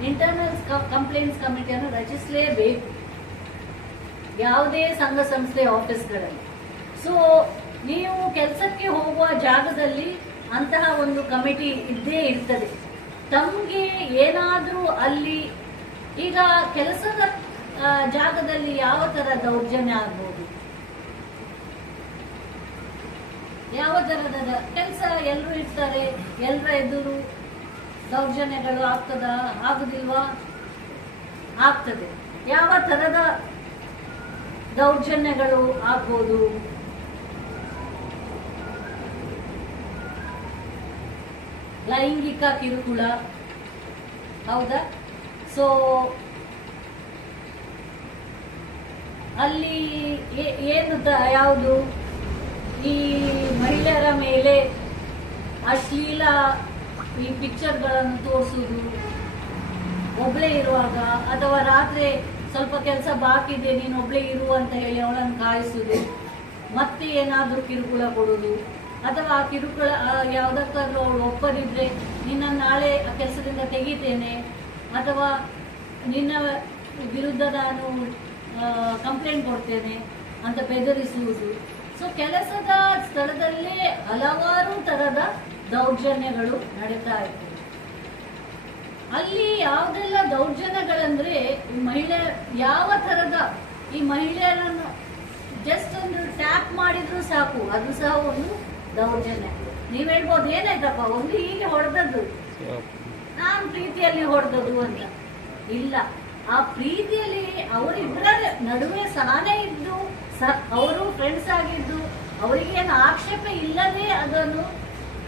ಇಂಟರ್ನಲ್ ಕಂಪ್ಲೇಂಟ್ಸ್ ಕಮಿಟಿಯನ್ನು ರಚಿಸಲೇಬೇಕು ಯಾವುದೇ ಸಂಘ ಸಂಸ್ಥೆ ಆಫೀಸ್ಗಳಲ್ಲಿ. ಸೊ ನೀವು ಕೆಲಸಕ್ಕೆ ಹೋಗುವ ಜಾಗದಲ್ಲಿ ಅಂತಹ ಒಂದು ಕಮಿಟಿ ಇದ್ದೇ ಇರ್ತದೆ. ತಮಗೆ ಏನಾದರೂ ಅಲ್ಲಿ ಈಗ ಕೆಲಸದ ಜಾಗದಲ್ಲಿ ಯಾವ ತರ ದೌರ್ಜನ್ಯ ಆಗ್ಬೋದು, ಯಾವ ತರಹದ ಕೆಲಸ, ಎಲ್ಲರೂ ಇರ್ತಾರೆ, ಎಲ್ಲರ ಎದುರು ದೌರ್ಜನ್ಯಗಳು ಆಗುದಿಲ್ವಾ? ಆಗ್ತದೆ. ಯಾವ ತರದ ದೌರ್ಜನ್ಯಗಳು ಆಗ್ಬೋದು? ಲೈಂಗಿಕ ಕಿರುಕುಳ, ಹೌದಾ? ಸೊ ಅಲ್ಲಿ ಏನು ಯಾವುದು ಈ ಮಹಿಳೆಯರ ಮೇಲೆ ಅಶ್ಲೀಲ ಈ ಪಿಕ್ಚರ್ಗಳನ್ನು ತೋರಿಸುವುದು ಒಬ್ಳೇ ಇರುವಾಗ, ಅಥವಾ ರಾತ್ರಿ ಸ್ವಲ್ಪ ಕೆಲಸ ಬಾಕಿ ಇದೆ ನೀನು ಒಬ್ಳೇ ಇರು ಅಂತ ಹೇಳಿ ಅವಳನ್ನು ಕಾಯಿಸುದು, ಮತ್ತೆ ಏನಾದ್ರೂ ಕಿರುಕುಳ ಕೊಡುದು, ಅಥವಾ ಆ ಕಿರುಕುಳ ಯಾವ್ದಕ್ಕಾದ್ರೂ ಅವಳು ಒಪ್ಪದಿದ್ರೆ ನಿನ್ನ ನಾಳೆ ಆ ಕೆಲಸದಿಂದ ತೆಗಿತೇನೆ ಅಥವಾ ನಿನ್ನ ವಿರುದ್ಧ ನಾನು ಕಂಪ್ಲೇಂಟ್ ಕೊಡ್ತೇನೆ ಅಂತ ಬೆದರಿಸುವುದು. ಸೊ ಕೆಲಸದ ಸ್ಥಳದಲ್ಲೇ ಹಲವಾರು ತರದ ದೌರ್ಜನ್ಯಗಳು ನಡೀತಾ ಇತ್ತು. ಅಲ್ಲಿ ಯಾವುದೆಲ್ಲ ದೌರ್ಜನ್ಯಗಳಂದ್ರೆ ಮಹಿಳೆ ಯಾವ ತರದ ಈ ಮಹಿಳೆಯರನ್ನು ಜಸ್ಟ್ ಒಂದು ಟ್ಯಾಪ್ ಮಾಡಿದ್ರು ಸಾಕು, ಅದು ಸಹ ಒಂದು ದೌರ್ಜನ್ಯ. ನೀವ್ ಹೇಳ್ಬೋದು ಏನಾಯ್ತಪ್ಪ ಒಂದು ಹೀಗೆ ಹೊಡೆದದ್ದು, ನಾನ್ ಪ್ರೀತಿಯಲ್ಲಿ ಹೊಡೆದದ್ದು ಅಂತ. ಇಲ್ಲ, ಆ ಪ್ರೀತಿಯಲ್ಲಿ ಅವರಿಬ್ಬರ ನಡುವೆ ಸಹನೆ ಇದ್ದು ಅವರು ಫ್ರೆಂಡ್ಸ್ ಆಗಿದ್ದು ಅವರಿಗೇನು ಆಕ್ಷೇಪ ಇಲ್ಲದೆ ಅದನ್ನು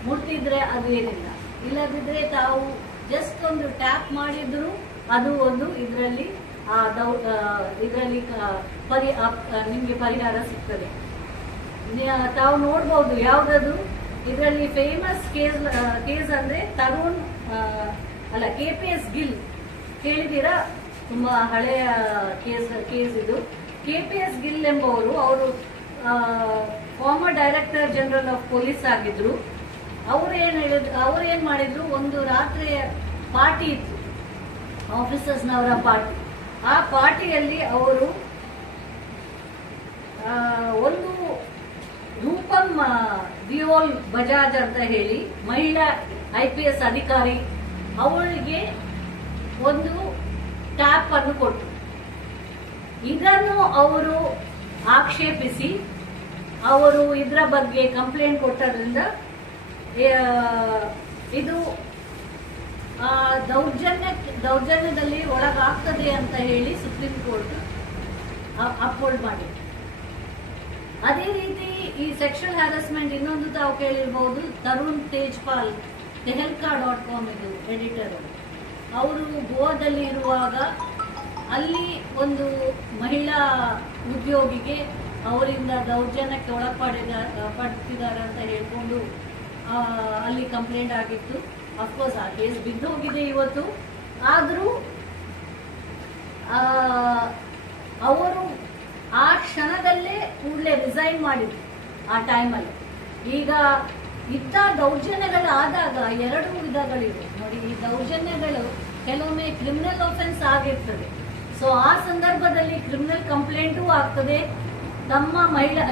ಮುಟ್ಟಿದ್ರೆ ಅದು ಏನಿಲ್ಲ. ಇಲ್ಲದಿದ್ರೆ ತಾವು ಜಸ್ಟ್ ಒಂದು ಟ್ಯಾಪ್ ಮಾಡಿದ್ರು ಅದು ಒಂದು ಇದರಲ್ಲಿ ನಿಮ್ಗೆ ಪರಿಹಾರ ಸಿಗ್ತದೆ. ತಾವು ನೋಡ್ಬೋದು ಯಾವ್ದದು ಇದರಲ್ಲಿ ಫೇಮಸ್ ಕೇಸ್ ಅಂದ್ರೆ ತರುಣ್ KPS ಗಿಲ್ ಕೇಳಿದೀರಾ? ತುಂಬಾ ಹಳೆಯ ಕೇಸ್ ಇದು. KPS ಗಿಲ್ ಎಂಬವರು ಅವರು farmer director general of police ಆಗಿದ್ರು. ಅವ್ರೇನ್ ಮಾಡಿದ್ರು, ಒಂದು ರಾತ್ರಿ ಪಾರ್ಟಿ ಇತ್ತು, ಆಫೀಸರ್ಸ್ನವರ ಪಾರ್ಟಿ. ಆ ಪಾರ್ಟಿಯಲ್ಲಿ ಅವರು ಒಂದು ರೂಪಂ ದಿಯೋಲ್ ಬಜಾಜ್ ಅಂತ ಹೇಳಿ ಮಹಿಳಾ IPS ಅಧಿಕಾರಿ ಅವಳಿಗೆ ಒಂದು ಟ್ಯಾಪ್ ಅನ್ನು ಕೊಟ್ಟು ಇದನ್ನು ಅವರು ಆಕ್ಷೇಪಿಸಿ ಅವರು ಇದರ ಬಗ್ಗೆ ಕಂಪ್ಲೇಂಟ್ ಕೊಟ್ಟದ್ರಿಂದ ಇದು ದೌರ್ಜನ್ಯದಲ್ಲಿ ಒಳಗಾಗ್ತದೆ ಅಂತ ಹೇಳಿ ಸುಪ್ರೀಂ ಕೋರ್ಟ್ ಅಪ್ಹೋಲ್ಡ್ ಮಾಡಿದೆ. ಅದೇ ರೀತಿ ಈ ಸೆಕ್ಷುವಲ್ ಹ್ಯಾರಸ್ಮೆಂಟ್ ಇನ್ನೊಂದು ತಾವು ಕೇಳಿರ್ಬಹುದು, ತರುಣ್ ತೇಜ್ಪಾಲ್ tehelka.com ಇದು ಎಡಿಟರ್. ಅವರು ಗೋವಾದಲ್ಲಿ ಇರುವಾಗ ಅಲ್ಲಿ ಒಂದು ಮಹಿಳಾ ಉದ್ಯೋಗಿಗೆ ಅವರಿಂದ ದೌರ್ಜನ್ಯಕ್ಕೆ ಒಳಪಡ್ತಿದ್ದಾರೆ ಅಂತ ಹೇಳ್ಕೊಂಡು ಅಲ್ಲಿ ಕಂಪ್ಲೇಂಟ್ ಆಗಿತ್ತು. ಅಫ್ಕೋರ್ಸ್ ಆ ಕೇಸ್ ಬಿದ್ದು ಹೋಗಿದೆ ಇವತ್ತು. ಆದರೂ ಅವರು ಆ ಕ್ಷಣದಲ್ಲೇ ಕೂಡಲೇ ರಿಸೈನ್ ಮಾಡಿದ್ರು ಆ ಟೈಮಲ್ಲಿ. ಈಗ ಇಂಥ ದೌರ್ಜನ್ಯಗಳಾದಾಗ ಎರಡು ವಿಧಗಳಿವೆ ನೋಡಿ. ಈ ದೌರ್ಜನ್ಯಗಳು ಕೆಲವೊಮ್ಮೆ ಕ್ರಿಮಿನಲ್ ಆಫೆನ್ಸ್ ಆಗಿರ್ತದೆ. ಸೊ ಆ ಸಂದರ್ಭದಲ್ಲಿ ಕ್ರಿಮಿನಲ್ ಕಂಪ್ಲೇಂಟೂ ಆಗ್ತದೆ.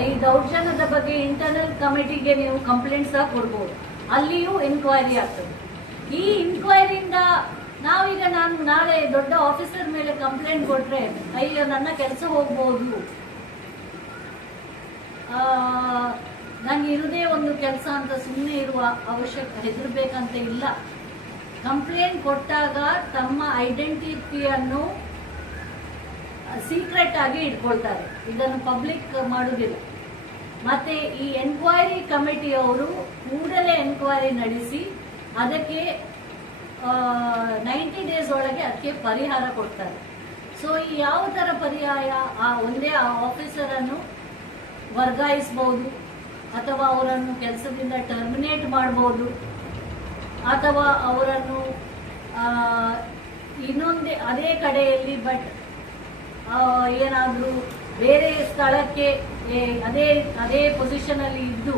ಈ ದೌರ್ಜನ್ಯದ ಬಗ್ಗೆ ಇಂಟರ್ನಲ್ ಕಮಿಟಿಗೆ ನೀವು ಕಂಪ್ಲೇಂಟ್ ಸಹ ಕೊಡ್ಬೋದು, ಅಲ್ಲಿಯೂ ಎನ್ಕ್ವೈರಿ ಆಗ್ತದೆ. ಈ ಇನ್ಕ್ವೈರಿಯಿಂದ ನಾವೀಗ ನಾನು ನಾಳೆ ದೊಡ್ಡ ಆಫೀಸರ್ ಮೇಲೆ ಕಂಪ್ಲೇಂಟ್ ಕೊಟ್ರೆ ಅಯ್ಯೋ ನನ್ನ ಕೆಲಸ ಹೋಗ್ಬೋದು, ನಂಗೆ ಇರುದೇ ಒಂದು ಕೆಲಸ ಅಂತ ಸುಮ್ಮನೆ ಇರುವ ಹೆದರ್ಬೇಕಂತ ಇಲ್ಲ. ಕಂಪ್ಲೇಂಟ್ ಕೊಟ್ಟಾಗ ತಮ್ಮ ಐಡೆಂಟಿಟಿಯನ್ನು ಸೀಕ್ರೆಟ್ ಆಗಿ ಇಟ್ಕೊಳ್ತಾರೆ, ಇದನ್ನು ಪಬ್ಲಿಕ್ ಮಾಡುವುದಿಲ್ಲ. ಮತ್ತೆ ಈ ಎನ್ಕ್ವೈರಿ ಕಮಿಟಿಯವರು ಕೂಡಲೇ ಎನ್ಕ್ವೈರಿ ನಡೆಸಿ ಅದಕ್ಕೆ 90 days ಒಳಗೆ ಅದಕ್ಕೆ ಪರಿಹಾರ ಕೊಡ್ತಾರೆ. ಸೊ ಈ ಯಾವ ತರ ಪರಿಹಾರ, ಒಂದೇ ಆ ಆಫೀಸರ್ ಅನ್ನು ವರ್ಗಾಯಿಸಬಹುದು, ಅಥವಾ ಅವರನ್ನು ಕೆಲಸದಿಂದ ಟರ್ಮಿನೇಟ್ ಮಾಡಬಹುದು, ಅಥವಾ ಅವರನ್ನು ಇನ್ನೊಂದೇ ಅದೇ ಕಡೆಯಲ್ಲಿ ಬಟ್ ಏನಾದರೂ ಬೇರೆ ಸ್ಥಳಕ್ಕೆ ಅದೇ ಪೊಸಿಷನ್ ಅಲ್ಲಿ ಇದ್ದು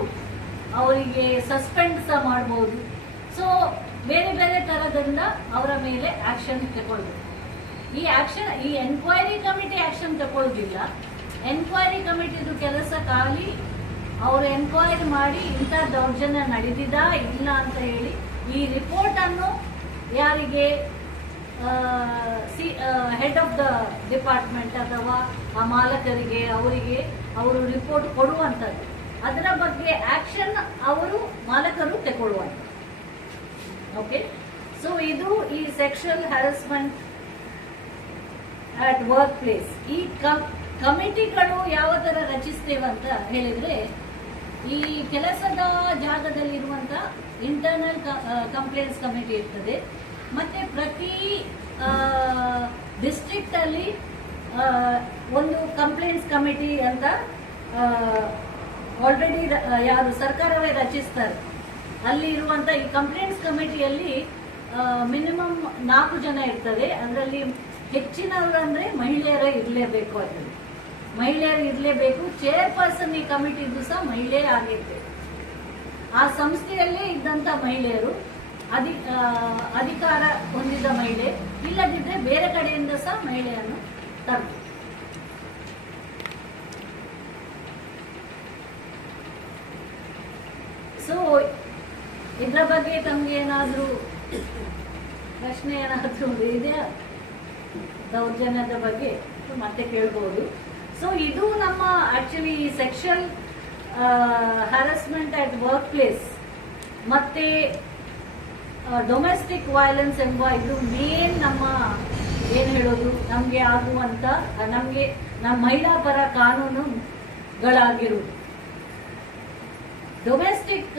ಅವರಿಗೆ ಸಸ್ಪೆಂಡ್ ಸಹ ಮಾಡಬಹುದು. ಸೊ ಬೇರೆ ಬೇರೆ ತರದಿಂದ ಅವರ ಮೇಲೆ ಆಕ್ಷನ್ ತಗೊಳ್ಬೇಕು. ಈ ಎನ್ಕ್ವೈರಿ ಕಮಿಟಿ ಆಕ್ಷನ್ ತಗೊಳ್ಳೋದಿಲ್ಲ. ಎನ್ಕ್ವೈರಿ ಕಮಿಟಿದು ಕೆಲಸ ಖಾಲಿ ಅವರು ಎನ್ಕ್ವೈರಿ ಮಾಡಿ ಇಂಥ ದೌರ್ಜನ್ಯ ನಡೆದಿದಾ ಇಲ್ಲ ಅಂತ ಹೇಳಿ ಈ ರಿಪೋರ್ಟ್ ಅನ್ನು ಯಾರಿಗೆ ಹೆಡ್ ಆಫ್ ದ ಡಿಪಾರ್ಟ್ಮೆಂಟ್ ಅಥವಾ ಆ ಮಾಲಕರಿಗೆ ಅವರು ರಿಪೋರ್ಟ್ ಕೊಡುವಂಥದ್ದು, ಅದರ ಬಗ್ಗೆ ಆಕ್ಷನ್ ಅವರು ಮಾಲಕರು ತಗೊಳ್ಳುವಂಥದ್ದು. ಓಕೆ, ಸೊ ಇದು ಈ sexual harassment at work place. ಈ ಕಮಿಟಿಗಳು ಯಾವ ತರ ರಚಿಸ್ತೇವೆ ಅಂತ ಹೇಳಿದ್ರೆ, ಈ ಕೆಲಸದ ಜಾಗದಲ್ಲಿರುವಂತ ಇಂಟರ್ನಲ್ ಕಂಪ್ಲೇಂಟ್ಸ್ ಕಮಿಟಿ ಇರ್ತದೆ. ಮತ್ತೆ ಪ್ರತಿ ಡಿಸ್ಟ್ರಿಕ್ಟ್ ಅಲ್ಲಿ ಒಂದು ಕಂಪ್ಲೇಂಟ್ಸ್ ಕಮಿಟಿ ಅಂತ ಆಲ್ರೆಡಿ ಯಾರು ಸರ್ಕಾರವೇ ರಚಿಸ್ತಾರೆ. ಅಲ್ಲಿ ಇರುವಂತ ಈ ಕಂಪ್ಲೇಂಟ್ಸ್ ಕಮಿಟಿಯಲ್ಲಿ ಮಿನಿಮಮ್ 4 ಜನ ಇರ್ತಾರೆ. ಅದರಲ್ಲಿ ಹೆಚ್ಚಿನವರು ಅಂದ್ರೆ ಮಹಿಳೆಯರೇ ಇರಲೇಬೇಕು. ಅದರಲ್ಲಿ ಮಹಿಳೆಯರು ಇರಲೇಬೇಕು. ಚೇರ್ಪರ್ಸನ್ ಈ ಕಮಿಟಿದು ಸಹ ಮಹಿಳೆ ಆಗಿರ್ಬೇಕು. ಆ ಸಂಸ್ಥೆಯಲ್ಲೇ ಇದ್ದಂತ ಮಹಿಳೆಯರು, ಅಧಿಕಾರ ಹೊಂದಿದ ಮಹಿಳೆ, ಇಲ್ಲದಿದ್ರೆ ಬೇರೆ ಕಡೆಯಿಂದ ಸಹ ಮಹಿಳೆಯನ್ನು ತರಬೇಕು. ಸೊ ಇದರ ಬಗ್ಗೆ ತಮ್ಗೆ ಏನಾದ್ರೂ ಪ್ರಶ್ನೆ ಏನಾದ್ರೂ ಇದೆಯಾ? ದೌರ್ಜನ್ಯದ ಬಗ್ಗೆ ಮತ್ತೆ ಕೇಳ್ಬೋದು. ಸೊ ಇದು ನಮ್ಮ actually sexual harassment at work place ಮತ್ತೆ ಡೊಮೆಸ್ಟಿಕ್ ವೈಲೆನ್ಸ್ ಎಂಬ ಇದು ಮೇನ್ ನಮ್ಮ ಏನ್ ಹೇಳೋದು ನಮ್ಗೆ ಆಗುವಂತ ನಮ್ಗೆ ನಮ್ಮ ಮಹಿಳಾ ಪರ ಕಾನೂನುಗಳಾಗಿರುವುದು. ಡೊಮೆಸ್ಟಿಕ್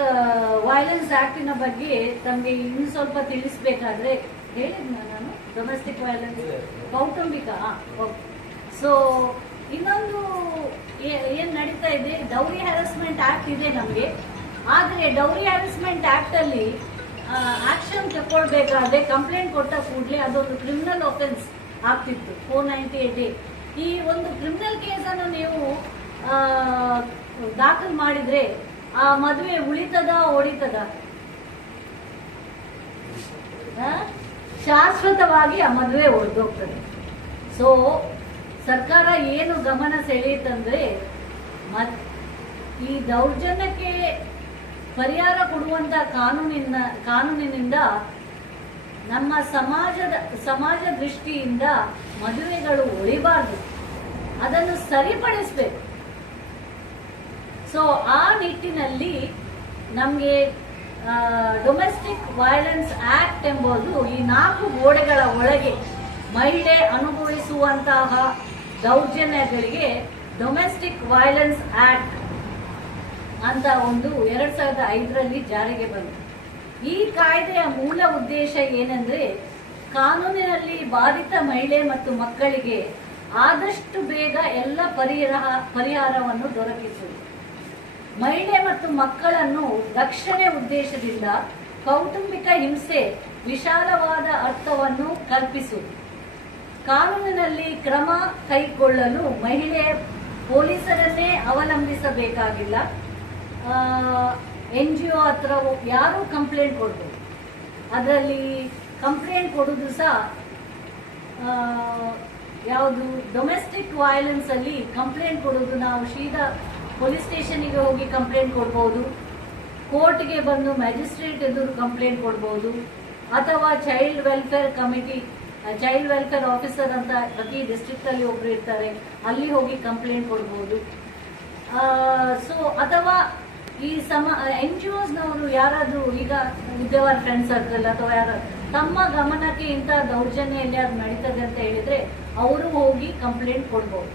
ವೈಲೆನ್ಸ್ ಆಕ್ಟಿನ ಬಗ್ಗೆ ತಮಗೆ ಇನ್ನು ಸ್ವಲ್ಪ ತಿಳಿಸ್ಬೇಕಾದ್ರೆ ಹೇಳಿದ್ನ ನಾನು. ಡೊಮೆಸ್ಟಿಕ್ ವೈಲೆನ್ಸ್ ಕೌಟುಂಬಿಕ. ಸೊ ಇನ್ನೊಂದು ಏನ್ ನಡೀತಾ ಇದೆ, ಡೌರಿ ಹ್ಯಾರಸ್ಮೆಂಟ್ ಆಕ್ಟ್ ಇದೆ ನಮ್ಗೆ. ಆದ್ರೆ ಡೌರಿ ಹ್ಯಾರಸ್ಮೆಂಟ್ ಆಕ್ಟ್ ಅಲ್ಲಿ ಆಕ್ಷನ್ ತಗೊಳ್ಬೇಕಾದ್ರೆ ಕಂಪ್ಲೇಂಟ್ ಕೊಟ್ಟ ಕೂಡಲೇ ಅದೊಂದು ಕ್ರಿಮಿನಲ್ ಒಫೆನ್ಸ್ ಆಗ್ತಿತ್ತು. 498A. ಈ ಒಂದು ಕ್ರಿಮಿನಲ್ ಕೇಸನ್ನು ನೀವು ದಾಖಲು ಮಾಡಿದ್ರೆ ಆ ಮದುವೆ ಉಳಿತದ ಓಡಿತದ? ಶಾಶ್ವತವಾಗಿ ಆ ಮದುವೆ ಒಡೆದೋಗ್ತದೆ. ಸೊ ಸರ್ಕಾರ ಏನು ಗಮನ ಸೆಳೆಯುತ್ತಂದ್ರೆ ಈ ದೌರ್ಜನ್ಯಕ್ಕೆ ಪರಿಹಾರ ಕೊಡುವಂತ ಕಾನೂನಿನಿಂದ ನಮ್ಮ ಸಮಾಜ ದೃಷ್ಟಿಯಿಂದ ಮದುವೆಗಳು ಉಳಿಬಾರ್ದು, ಅದನ್ನು ಸರಿಪಡಿಸಬೇಕು. ಸೊ ಆ ನಿಟ್ಟಿನಲ್ಲಿ ನಮಗೆ ಡೊಮೆಸ್ಟಿಕ್ ವೈಲೆನ್ಸ್ ಆಕ್ಟ್ ಎಂಬುದು ಈ 4 ಗೋಡೆಗಳ ಒಳಗೆ ಮಹಿಳೆ ಅನುಭವಿಸುವಂತಹ ದೌರ್ಜನ್ಯಗಳಿಗೆ ಡೊಮೆಸ್ಟಿಕ್ ವೈಲೆನ್ಸ್ ಆಕ್ಟ್ ಅಂತ ಒಂದು 2005ರಲ್ಲಿ ಜಾರಿಗೆ ಬಂತು. ಈ ಕಾಯ್ದೆಯ ಮೂಲ ಉದ್ದೇಶ ಏನೆಂದ್ರೆ ಕಾನೂನಿನಲ್ಲಿ ಬಾಧಿತ ಮಹಿಳೆ ಮತ್ತು ಮಕ್ಕಳಿಗೆ ಆದಷ್ಟು ಬೇಗ ಎಲ್ಲ ಪರಿಹಾರವನ್ನು ದೊರಕಿಸುವುದು, ಮಹಿಳೆ ಮತ್ತು ಮಕ್ಕಳನ್ನು ರಕ್ಷಣೆ ಉದ್ದೇಶದಿಂದ ಕೌಟುಂಬಿಕ ಹಿಂಸೆ ವಿಶಾಲವಾದ ಅರ್ಥವನ್ನು ಕಲ್ಪಿಸುವುದು, ಕಾನೂನಿನಲ್ಲಿ ಕ್ರಮ ಕೈಗೊಳ್ಳಲು ಮಹಿಳೆ ಪೊಲೀಸರನ್ನೇ ಅವಲಂಬಿಸಬೇಕಾಗಿಲ್ಲ, NGO ಹತ್ರ ಯಾರು ಕಂಪ್ಲೇಂಟ್ ಕೊಡ್ಬೋದು. ಅದರಲ್ಲಿ ಕಂಪ್ಲೇಂಟ್ ಕೊಡೋದು ಸಹ ಯಾವುದು ಡೊಮೆಸ್ಟಿಕ್ ವೈಲೆನ್ಸ್ ಅಲ್ಲಿ ಕಂಪ್ಲೇಂಟ್ ಕೊಡೋದು ನಾವು ಸೀದಾ ಪೊಲೀಸ್ ಸ್ಟೇಷನ್ಗೆ ಹೋಗಿ ಕಂಪ್ಲೇಂಟ್ ಕೊಡ್ಬೋದು, ಕೋರ್ಟ್ಗೆ ಬಂದು ಮ್ಯಾಜಿಸ್ಟ್ರೇಟ್ ಎದುರು ಕಂಪ್ಲೇಂಟ್ ಕೊಡ್ಬೋದು, ಅಥವಾ ಚೈಲ್ಡ್ ವೆಲ್ಫೇರ್ ಆಫೀಸರ್ ಅಂತ ಪ್ರತಿ ಡಿಸ್ಟ್ರಿಕ್ಟ್ ಅಲ್ಲಿ ಒಬ್ರು ಇರ್ತಾರೆ, ಅಲ್ಲಿ ಹೋಗಿ ಕಂಪ್ಲೇಂಟ್ ಕೊಡ್ಬೋದು. ಸೊ ಅಥವಾ ಈ NGOಸ್ನವರು ಯಾರಾದ್ರೂ ಈಗ ವಿದ್ಯಾವರ್ ಫ್ರೆಂಡ್ ಸರ್ಕಲ್ ಅಥವಾ ಯಾರಾದ್ರೂ ತಮ್ಮ ಗಮನಕ್ಕೆ ಇಂಥ ದೌರ್ಜನ್ಯ ಎಲ್ಲಿಯಾದ್ರೂ ನಡೀತದೆ ಅಂತ ಹೇಳಿದ್ರೆ ಅವರು ಹೋಗಿ ಕಂಪ್ಲೇಂಟ್ ಕೊಡ್ಬೋದು.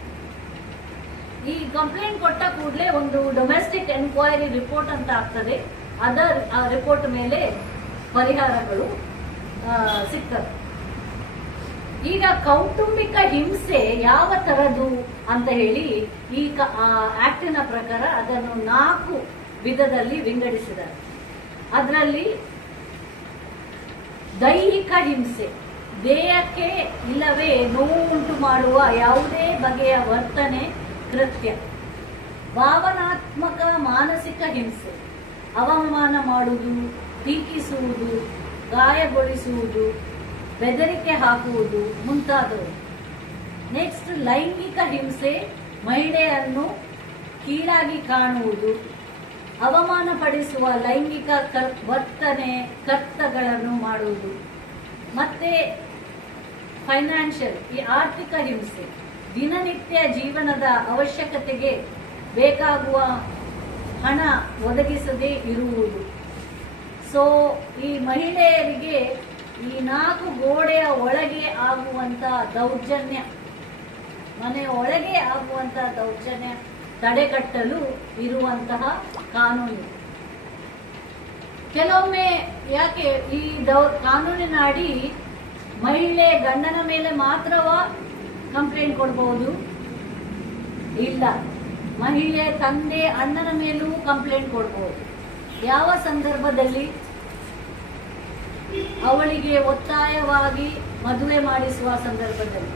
ಈ ಕಂಪ್ಲೇಂಟ್ ಕೊಟ್ಟ ಕೂಡಲೇ ಒಂದು ಡೊಮೆಸ್ಟಿಕ್ ಎನ್ಕ್ವೈರಿ ರಿಪೋರ್ಟ್ ಅಂತ ಆಗ್ತದೆ. ಆ ರಿಪೋರ್ಟ್ ಮೇಲೆ ಪರಿಹಾರಗಳು ಸಿಗ್ತದೆ. ಈಗ ಕೌಟುಂಬಿಕ ಹಿಂಸೆ ಯಾವ ತರದು ಅಂತ ಹೇಳಿ ಈ ಆಕ್ಟಿನ ಪ್ರಕಾರ ಅದನ್ನು 4 ವಿಧದಲ್ಲಿ ವಿಂಗಡಿಸಿದ್ದಾರೆ. ಅದರಲ್ಲಿ ದೈಹಿಕ ಹಿಂಸೆ, ದೇಹಕ್ಕೆ ಇಲ್ಲವೇ ನೋವುಂಟು ಮಾಡುವ ಯಾವುದೇ ಬಗೆಯ ವರ್ತನೆ, ಕೃತ್ಯ. ಭಾವನಾತ್ಮಕ ಮಾನಸಿಕ ಹಿಂಸೆ, ಅವಮಾನ ಮಾಡುವುದು, ಟೀಕಿಸುವುದು, ಗಾಯಗೊಳಿಸುವುದು, ಬೆದರಿಕೆ ಹಾಕುವುದು ಮುಂತಾದವು. ನೆಕ್ಸ್ಟ್ ಲೈಂಗಿಕ ಹಿಂಸೆ, ಮಹಿಳೆಯನ್ನು ಕೀಳಾಗಿ ಕಾಣುವುದು, ಅವಮಾನಪಡಿಸುವ ಲೈಂಗಿಕ ವರ್ತನೆ ಕರ್ತಗಳನ್ನು ಮಾಡುವುದು. ಮತ್ತೆ ಫೈನಾನ್ಷಿಯಲ್, ಈ ಆರ್ಥಿಕ ಹಿಂಸೆ, ದಿನನಿತ್ಯ ಜೀವನದ ಅವಶ್ಯಕತೆಗೆ ಬೇಕಾಗುವ ಹಣ ಒದಗಿಸದೇ ಇರುವುದು. ಸೊ ಈ ಮಹಿಳೆಯರಿಗೆ ಈ 4 ಗೋಡೆಯ ಒಳಗೆ ಆಗುವಂತ ದೌರ್ಜನ್ಯ, ಮನೆಯ ಒಳಗೆ ಆಗುವಂತ ದೌರ್ಜನ್ಯ ತಡೆಗಟ್ಟಲು ಇರುವಂತಹ ಕಾನೂನು. ಕೆಲವೊಮ್ಮೆ ಯಾಕೆ ಈ ಕಾನೂನಿನ ಅಡಿ ಮಹಿಳೆ ಗಂಡನ ಮೇಲೆ ಮಾತ್ರವ ಕಂಪ್ಲೇಂಟ್ ಕೊಡಬಹುದು? ಇಲ್ಲ, ಮಹಿಳೆ ತಂದೆ ಅಣ್ಣನ ಮೇಲೂ ಕಂಪ್ಲೇಂಟ್ ಕೊಡಬಹುದು. ಯಾವ ಸಂದರ್ಭದಲ್ಲಿ ಅವಳಿಗೆ ಒತ್ತಾಯವಾಗಿ ಮದುವೆ ಮಾಡಿಸುವ ಸಂದರ್ಭದಲ್ಲಿ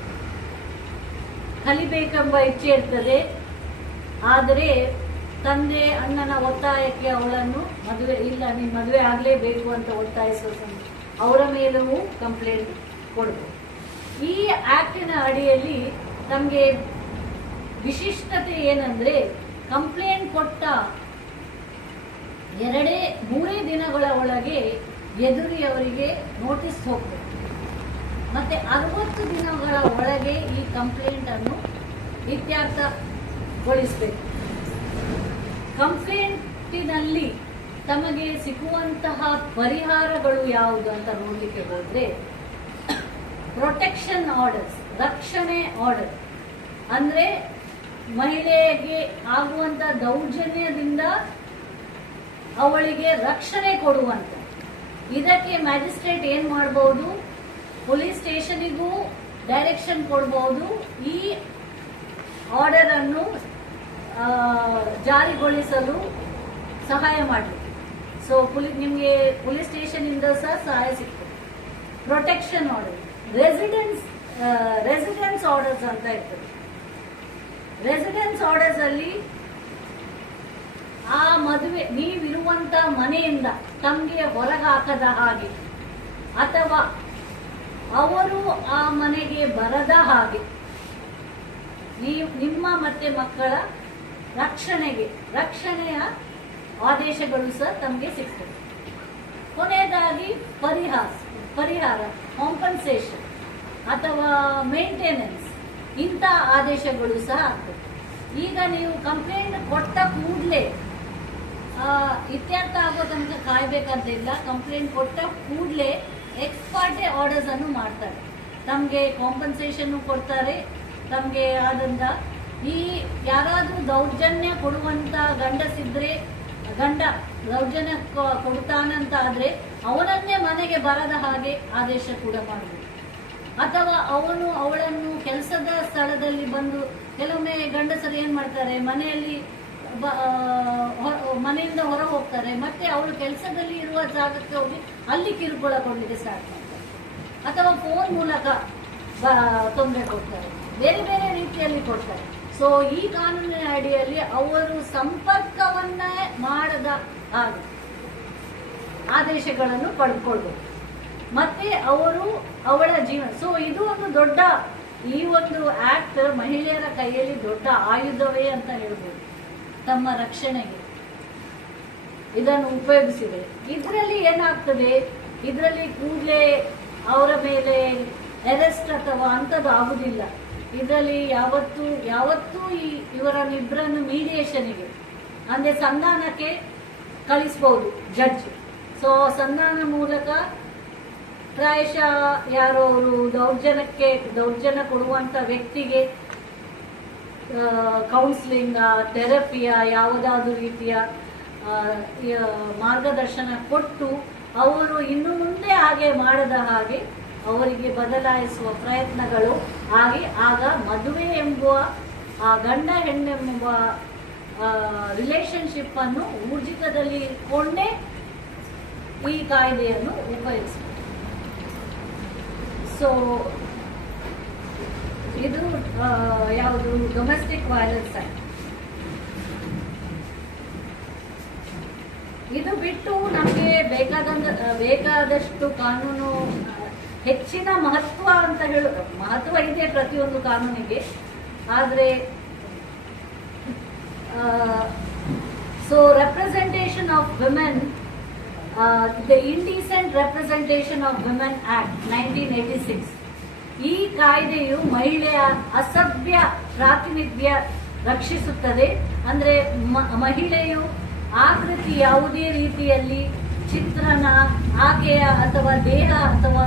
ಕಲಿಬೇಕೆಂಬ ಇಚ್ಛೆ ಇರ್ತದೆ, ಆದರೆ ತಂದೆ ಅಣ್ಣನ ಒತ್ತಾಯಕ್ಕೆ ಅವಳನ್ನು ಮದುವೆ ಇಲ್ಲ ನೀನು ಮದುವೆ ಆಗಲೇಬೇಕು ಅಂತ ಒತ್ತಾಯಿಸುವ ಅವರ ಮೇಲೂ ಕಂಪ್ಲೇಂಟ್ ಕೊಡಬಹುದು. ಈ ಆಕ್ಟಿನ ಅಡಿಯಲ್ಲಿ ನಮಗೆ ವಿಶಿಷ್ಟತೆ ಏನಂದ್ರೆ, ಕಂಪ್ಲೇಂಟ್ ಕೊಟ್ಟ 2-3 ದಿನಗಳ ಒಳಗೆ ಎದುರಿಯವರಿಗೆ ನೋಟಿಸ್ ಹೋಗ್ಬೇಕು, ಮತ್ತೆ 60 ದಿನಗಳ ಒಳಗೆ ಈ ಕಂಪ್ಲೇಂಟ್ ಅನ್ನು ಇತ್ಯರ್ಥಗೊಳಿಸಬೇಕು. ಕಂಪ್ಲೇಂಟಿನಲ್ಲಿ ತಮಗೆ ಸಿಗುವಂತಹ ಪರಿಹಾರಗಳು ಯಾವುದು ಅಂತ ನೋಡಲಿಕ್ಕೆ ಹೋದ್ರೆ, ಪ್ರೊಟೆಕ್ಷನ್ ಆರ್ಡರ್ಸ್, ರಕ್ಷಣೆ ಆರ್ಡರ್ ಅಂದ್ರೆ ಮಹಿಳೆಗೆ ಆಗುವಂತ ದೌರ್ಜನ್ಯದಿಂದ ಅವಳಿಗೆ ರಕ್ಷಣೆ ಕೊಡುವಂತ. ಇದಕ್ಕೆ ಮ್ಯಾಜಿಸ್ಟ್ರೇಟ್ ಏನ್ ಮಾಡಬಹುದು, ಪೊಲೀಸ್ ಸ್ಟೇಷನಿಗೂ ಡೈರೆಕ್ಷನ್ ಕೊಡಬಹುದು ಈ ಆರ್ಡರ್ ಅನ್ನು ಜಾರಿಗೊಳಿಸಲು ಸಹಾಯ ಮಾಡಲಿಕ್ಕೆ. ಸೊ ನಿಮಗೆ ಪೊಲೀಸ್ ಸ್ಟೇಷನ್ ಇಂದ ಸಹ ಸಹಾಯ ಸಿಗ್ತದೆ. ಪ್ರೊಟೆಕ್ಷನ್ ಆರ್ಡರ್, ರೆಸಿಡೆನ್ಸ್ ಆರ್ಡರ್ಸ್ ಅಂತ ಇರ್ತದೆ. ರೆಸಿಡೆನ್ಸ್ ಆರ್ಡರ್ಸ್ ಅಲ್ಲಿ ಆ ಮದುವೆ ನೀವಿರುವಂತ ಮನೆಯಿಂದ ತಮಗೆ ಹೊರಗಾಕದ ಹಾಗೆ ಅಥವಾ ಅವರು ಆ ಮನೆಗೆ ಬರದ ಹಾಗೆ ನಿಮ್ಮ ಮತ್ತೆ ಮಕ್ಕಳ ರಕ್ಷಣೆಯ ಆದೇಶಗಳು ಸಹ ತಮಗೆ ಸಿಗ್ತದೆ. ಕೊನೆಯದಾಗಿ ಪರಿಹಾರ ಕಾಂಪನ್ಸೇಷನ್ ಅಥವಾ ಮೇಂಟೆನೆನ್ಸ್ ಇಂಥ ಆದೇಶಗಳು ಸಹ ಆಗ್ತದೆ. ಈಗ ನೀವು ಕಂಪ್ಲೇಂಟ್ ಕೊಟ್ಟ ಕೂಡಲೇ ಇತ್ಯರ್ಥ ಆಗೋ ತನಕ ಕಾಯ್ಬೇಕಂತ ಇಲ್ಲ. ಕಂಪ್ಲೇಂಟ್ ಕೊಟ್ಟ ಕೂಡಲೇ ಎಕ್ಸ್ ಪಾರ್ಟೆ ಆರ್ಡರ್ಸ್ ಅನ್ನು ಮಾಡ್ತಾರೆ, ತಮಗೆ ಕಾಂಪನ್ಸೇಷನ್ ಕೊಡ್ತಾರೆ. ತಮಗೆ ಆದಂತ ಈ ಯಾರಾದ್ರೂ ದೌರ್ಜನ್ಯ ಕೊಡುವಂತ ಗಂಡಸಿದ್ರೆ, ಗಂಡ ದೌರ್ಜನ್ಯ ಕೊಡ್ತಾನಂತ ಆದ್ರೆ ಅವನನ್ನೇ ಮನೆಗೆ ಬರದ ಹಾಗೆ ಆದೇಶ ಕೂಡ ಮಾಡಬಹುದು. ಅಥವಾ ಅವಳನ್ನು ಕೆಲಸದ ಸ್ಥಳದಲ್ಲಿ ಬಂದು, ಕೆಲವೊಮ್ಮೆ ಗಂಡಸರು ಏನ್ ಮಾಡ್ತಾರೆ, ಮನೆಯಿಂದ ಹೊರ ಹೋಗ್ತಾರೆ, ಮತ್ತೆ ಅವಳು ಕೆಲಸದಲ್ಲಿ ಇರುವ ಜಾಗಕ್ಕೆ ಹೋಗಿ ಅಲ್ಲಿ ಕಿರುಕುಳ ಕೊಡ್ಲಿಕ್ಕೆ ಸ್ಟಾರ್ಟ್ ಮಾಡ್ತಾರೆ, ಅಥವಾ ಫೋನ್ ಮೂಲಕ ತೊಂದರೆ ಕೊಡ್ತಾರೆ, ಬೇರೆ ಬೇರೆ ರೀತಿಯಲ್ಲಿ ಕೊಡ್ತಾರೆ. ಸೊ ಈ ಕಾನೂನಿನ ಅಡಿಯಲ್ಲಿ ಅವರು ಸಂಪರ್ಕವನ್ನ ಮಾಡದ ಹಾಗೆ ಆದೇಶಗಳನ್ನು ಪಡೆದುಕೊಳ್ಬೇಕು. ಮತ್ತೆ ಅವಳ ಜೀವನ. ಸೊ ಇದು ಒಂದು ದೊಡ್ಡ, ಈ ಒಂದು ಆಕ್ಟ್ ಮಹಿಳೆಯರ ಕೈಯಲ್ಲಿ ದೊಡ್ಡ ಆಯುಧವೇ ಅಂತ ಹೇಳ್ಬೋದು. ತಮ್ಮ ರಕ್ಷಣೆಗೆ ಇದನ್ನು ಉಪಯೋಗಿಸಿದೆ. ಇದರಲ್ಲಿ ಏನಾಗ್ತದೆ, ಇದರಲ್ಲಿ ಕೂಡಲೇ ಅವರ ಮೇಲೆ ಅರೆಸ್ಟ್ ಅಥವಾ ಅಂಥದ್ದು ಆಗುದಿಲ್ಲ. ಇದರಲ್ಲಿ ಯಾವತ್ತೂ ಇವರನ್ನಿಬ್ಬರನ್ನು ಮೀಡಿಯೇಷನ್ಗೆ ಅಂದ್ರೆ ಸಂಧಾನಕ್ಕೆ ಕಳಿಸಬಹುದು ಜಡ್ಜ್. ಸೊ ಸಂಧಾನ ಮೂಲಕ ಪ್ರಾಯಶಃ ಯಾರೋ ಅವರು ದೌರ್ಜನ್ಯ ಕೊಡುವಂತ ವ್ಯಕ್ತಿಗೆ ಕೌನ್ಸಿಲಿಂಗ್, ಥೆರಪಿಯ ಯಾವುದಾದ್ರೂ ರೀತಿಯ ಮಾರ್ಗದರ್ಶನ ಕೊಟ್ಟು ಅವರು ಇನ್ನು ಮುಂದೆ ಹಾಗೆ ಮಾಡದ ಹಾಗೆ ಅವರಿಗೆ ಬದಲಾಯಿಸುವ ಪ್ರಯತ್ನಗಳು ಆಗಿ ಆಗ ಮದುವೆ ಎಂಬುವ ಆ ಗಂಡ ಹೆಣ್ಣೆಂಬ ರಿಲೇಶನ್ಶಿಪ್ ಅನ್ನು ಊರ್ಜಿತದಲ್ಲಿ ಇಟ್ಕೊಂಡೇ ಈ ಕಾಯ್ದೆಯನ್ನು ಉಪಯೋಗಿಸಬೇಕು. ಸೊ ಇದು ಯಾವುದು ಡೊಮೆಸ್ಟಿಕ್ ವೈಲೆನ್ಸ್ ಆಕ್ಟ್. ಇದು ಬಿಟ್ಟು ನಮಗೆ ಬೇಕಾದಷ್ಟು ಕಾನೂನು, ಹೆಚ್ಚಿನ ಮಹತ್ವ ಅಂತ ಮಹತ್ವ ಇದೆ ಪ್ರತಿಯೊಂದು ಕಾನೂನಿಗೆ. ಆದರೆ so representation of women, the indecent representation of women act 1986, ಈ ಕಾಯ್ದೆಯು ಮಹಿಳೆಯ ಅಸಭ್ಯ ಪ್ರಾತಿನಿಧ್ಯ ರಕ್ಷಿಸುತ್ತದೆ. ಅಂದ್ರೆ ಮಹಿಳೆಯು ಆಕೃತಿ ಯಾವುದೇ ರೀತಿಯಲ್ಲಿ ಚಿತ್ರಣ, ಆಕೆಯ ಅಥವಾ ದೇಹ ಅಥವಾ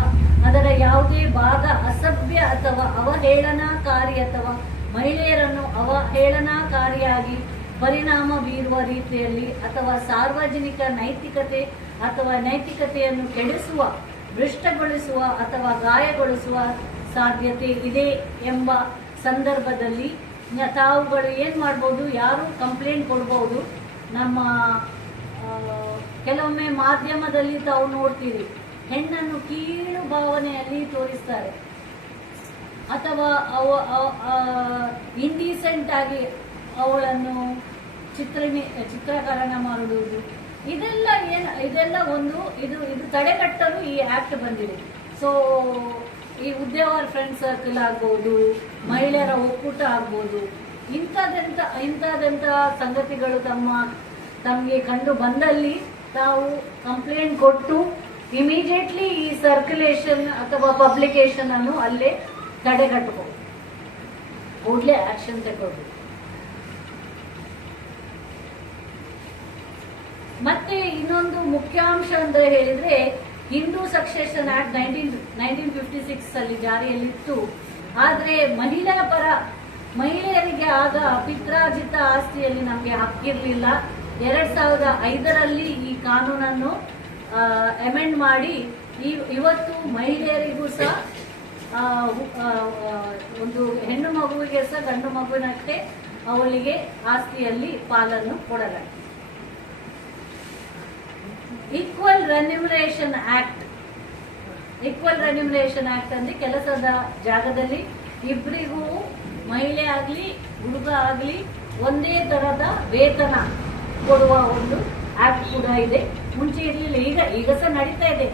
ಅದರ ಯಾವುದೇ ಭಾಗ ಅಸಭ್ಯ ಅಥವಾ ಅವಹೇಳನಕಾರಿ ಅಥವಾ ಮಹಿಳೆಯರನ್ನು ಅವಹೇಳನಕಾರಿಯಾಗಿ ಪರಿಣಾಮ ಬೀರುವ ರೀತಿಯಲ್ಲಿ ಅಥವಾ ಸಾರ್ವಜನಿಕ ನೈತಿಕತೆ ಅಥವಾ ನೈತಿಕತೆಯನ್ನು ಕೆಡಿಸುವ, ಭ್ರಷ್ಟಗೊಳಿಸುವ ಅಥವಾ ಗಾಯಗೊಳಿಸುವ ಸಾಧ್ಯತೆ ಇದೆ ಎಂಬ ಸಂದರ್ಭದಲ್ಲಿ ತಾವುಗಳು ಏನ್ ಮಾಡಬಹುದು, ಯಾರು ಕಂಪ್ಲೇಂಟ್ ಕೊಡಬಹುದು, ನಮ್ಮ ಕೆಲವೊಮ್ಮೆ ಮಾಧ್ಯಮದಲ್ಲಿ ತಾವು ನೋಡ್ತೀರಿ, ಹೆಣ್ಣನ್ನು ಕೀಳು ಭಾವನೆಯಲ್ಲಿ ತೋರಿಸ್ತಾರೆ, ಅಥವಾ ಇಂಡೀಸೆಂಟ್ ಆಗಿ ಅವಳನ್ನು ಚಿತ್ರೀಕರಣ ಮಾಡುವುದು. ಇದೆಲ್ಲ ಒಂದು ಇದು ತಡೆಗಟ್ಟಲು ಈ ಆಕ್ಟ್ ಬಂದಿದೆ. ಸೊ ಈ ಉದ್ಯೋಗ ಫ್ರೆಂಡ್ ಸರ್ಕಲ್ ಆಗ್ಬೋದು, ಮಹಿಳೆಯರ ಒಕ್ಕೂಟ ಆಗ್ಬೋದು, ಇಂಥದಂಥ ಸಂಗತಿಗಳು ತಮಗೆ ಕಂಡು ಬಂದಲ್ಲಿ ತಾವು ಕಂಪ್ಲೇಂಟ್ ಕೊಟ್ಟು ಇಮಿಡಿಯೇಟ್ಲಿ ಈ ಸರ್ಕ್ಯುಲೇಷನ್ ಅಥವಾ ಪಬ್ಲಿಕೇಶನ್ ಅನ್ನು ಅಲ್ಲೇ ತಡೆಗಟ್ಟಬಹುದು, ಕೂಡಲೇ ಆಕ್ಷನ್ ತಗೊಳ್ಬೇಕು. ಮತ್ತೆ ಇನ್ನೊಂದು ಮುಖ್ಯಾಂಶ ಅಂತ ಹೇಳಿದ್ರೆ, ಹಿಂದೂ ಸಕ್ಸೆಷನ್ ಆಕ್ಟ್ 1956 ಅಲ್ಲಿ ಜಾರಿಯಲ್ಲಿತ್ತು. ಆದ್ರೆ ಮಹಿಳೆಯರಿಗೆ ಆಗ ಪಿತ್ರಾರ್ಜಿತ ಆಸ್ತಿಯಲ್ಲಿ ನಮಗೆ ಹಕ್ಕಿರಲಿಲ್ಲ. 2005ರಲ್ಲಿ ಈ ಕಾನೂನನ್ನು ಅಮೆಂಡ್ ಮಾಡಿ ಇವತ್ತು ಮಹಿಳೆಯರಿಗೂ ಸಹ ಒಂದು ಹೆಣ್ಣು ಮಗುವಿಗೆ ಸಹ ಗಂಡು ಮಗುವಿನಷ್ಟೇ ಅವಳಿಗೆ ಆಸ್ತಿಯಲ್ಲಿ ಪಾಲನ್ನು ಕೊಡಲಾಗಿದೆ. ಈಕ್ವಲ್ ರೆನ್ಯುಮರೇಷನ್ ಆಕ್ಟ್ ಅಂದ್ರೆ ಕೆಲಸದ ಜಾಗದಲ್ಲಿ ಇಬ್ಬರಿಗೂ, ಮಹಿಳೆ ಆಗ್ಲಿ ಹುಡುಗ ಆಗ್ಲಿ, ಒಂದೇ ತರದ ವೇತನ ಕೊಡುವ ಒಂದು ಆಕ್ಟ್ ಕೂಡ ಇದೆ. ಮುಂಚೆ ಇರಲಿಲ್ಲ, ಈಗ ಸಹ ನಡೀತಾ ಇದೆ.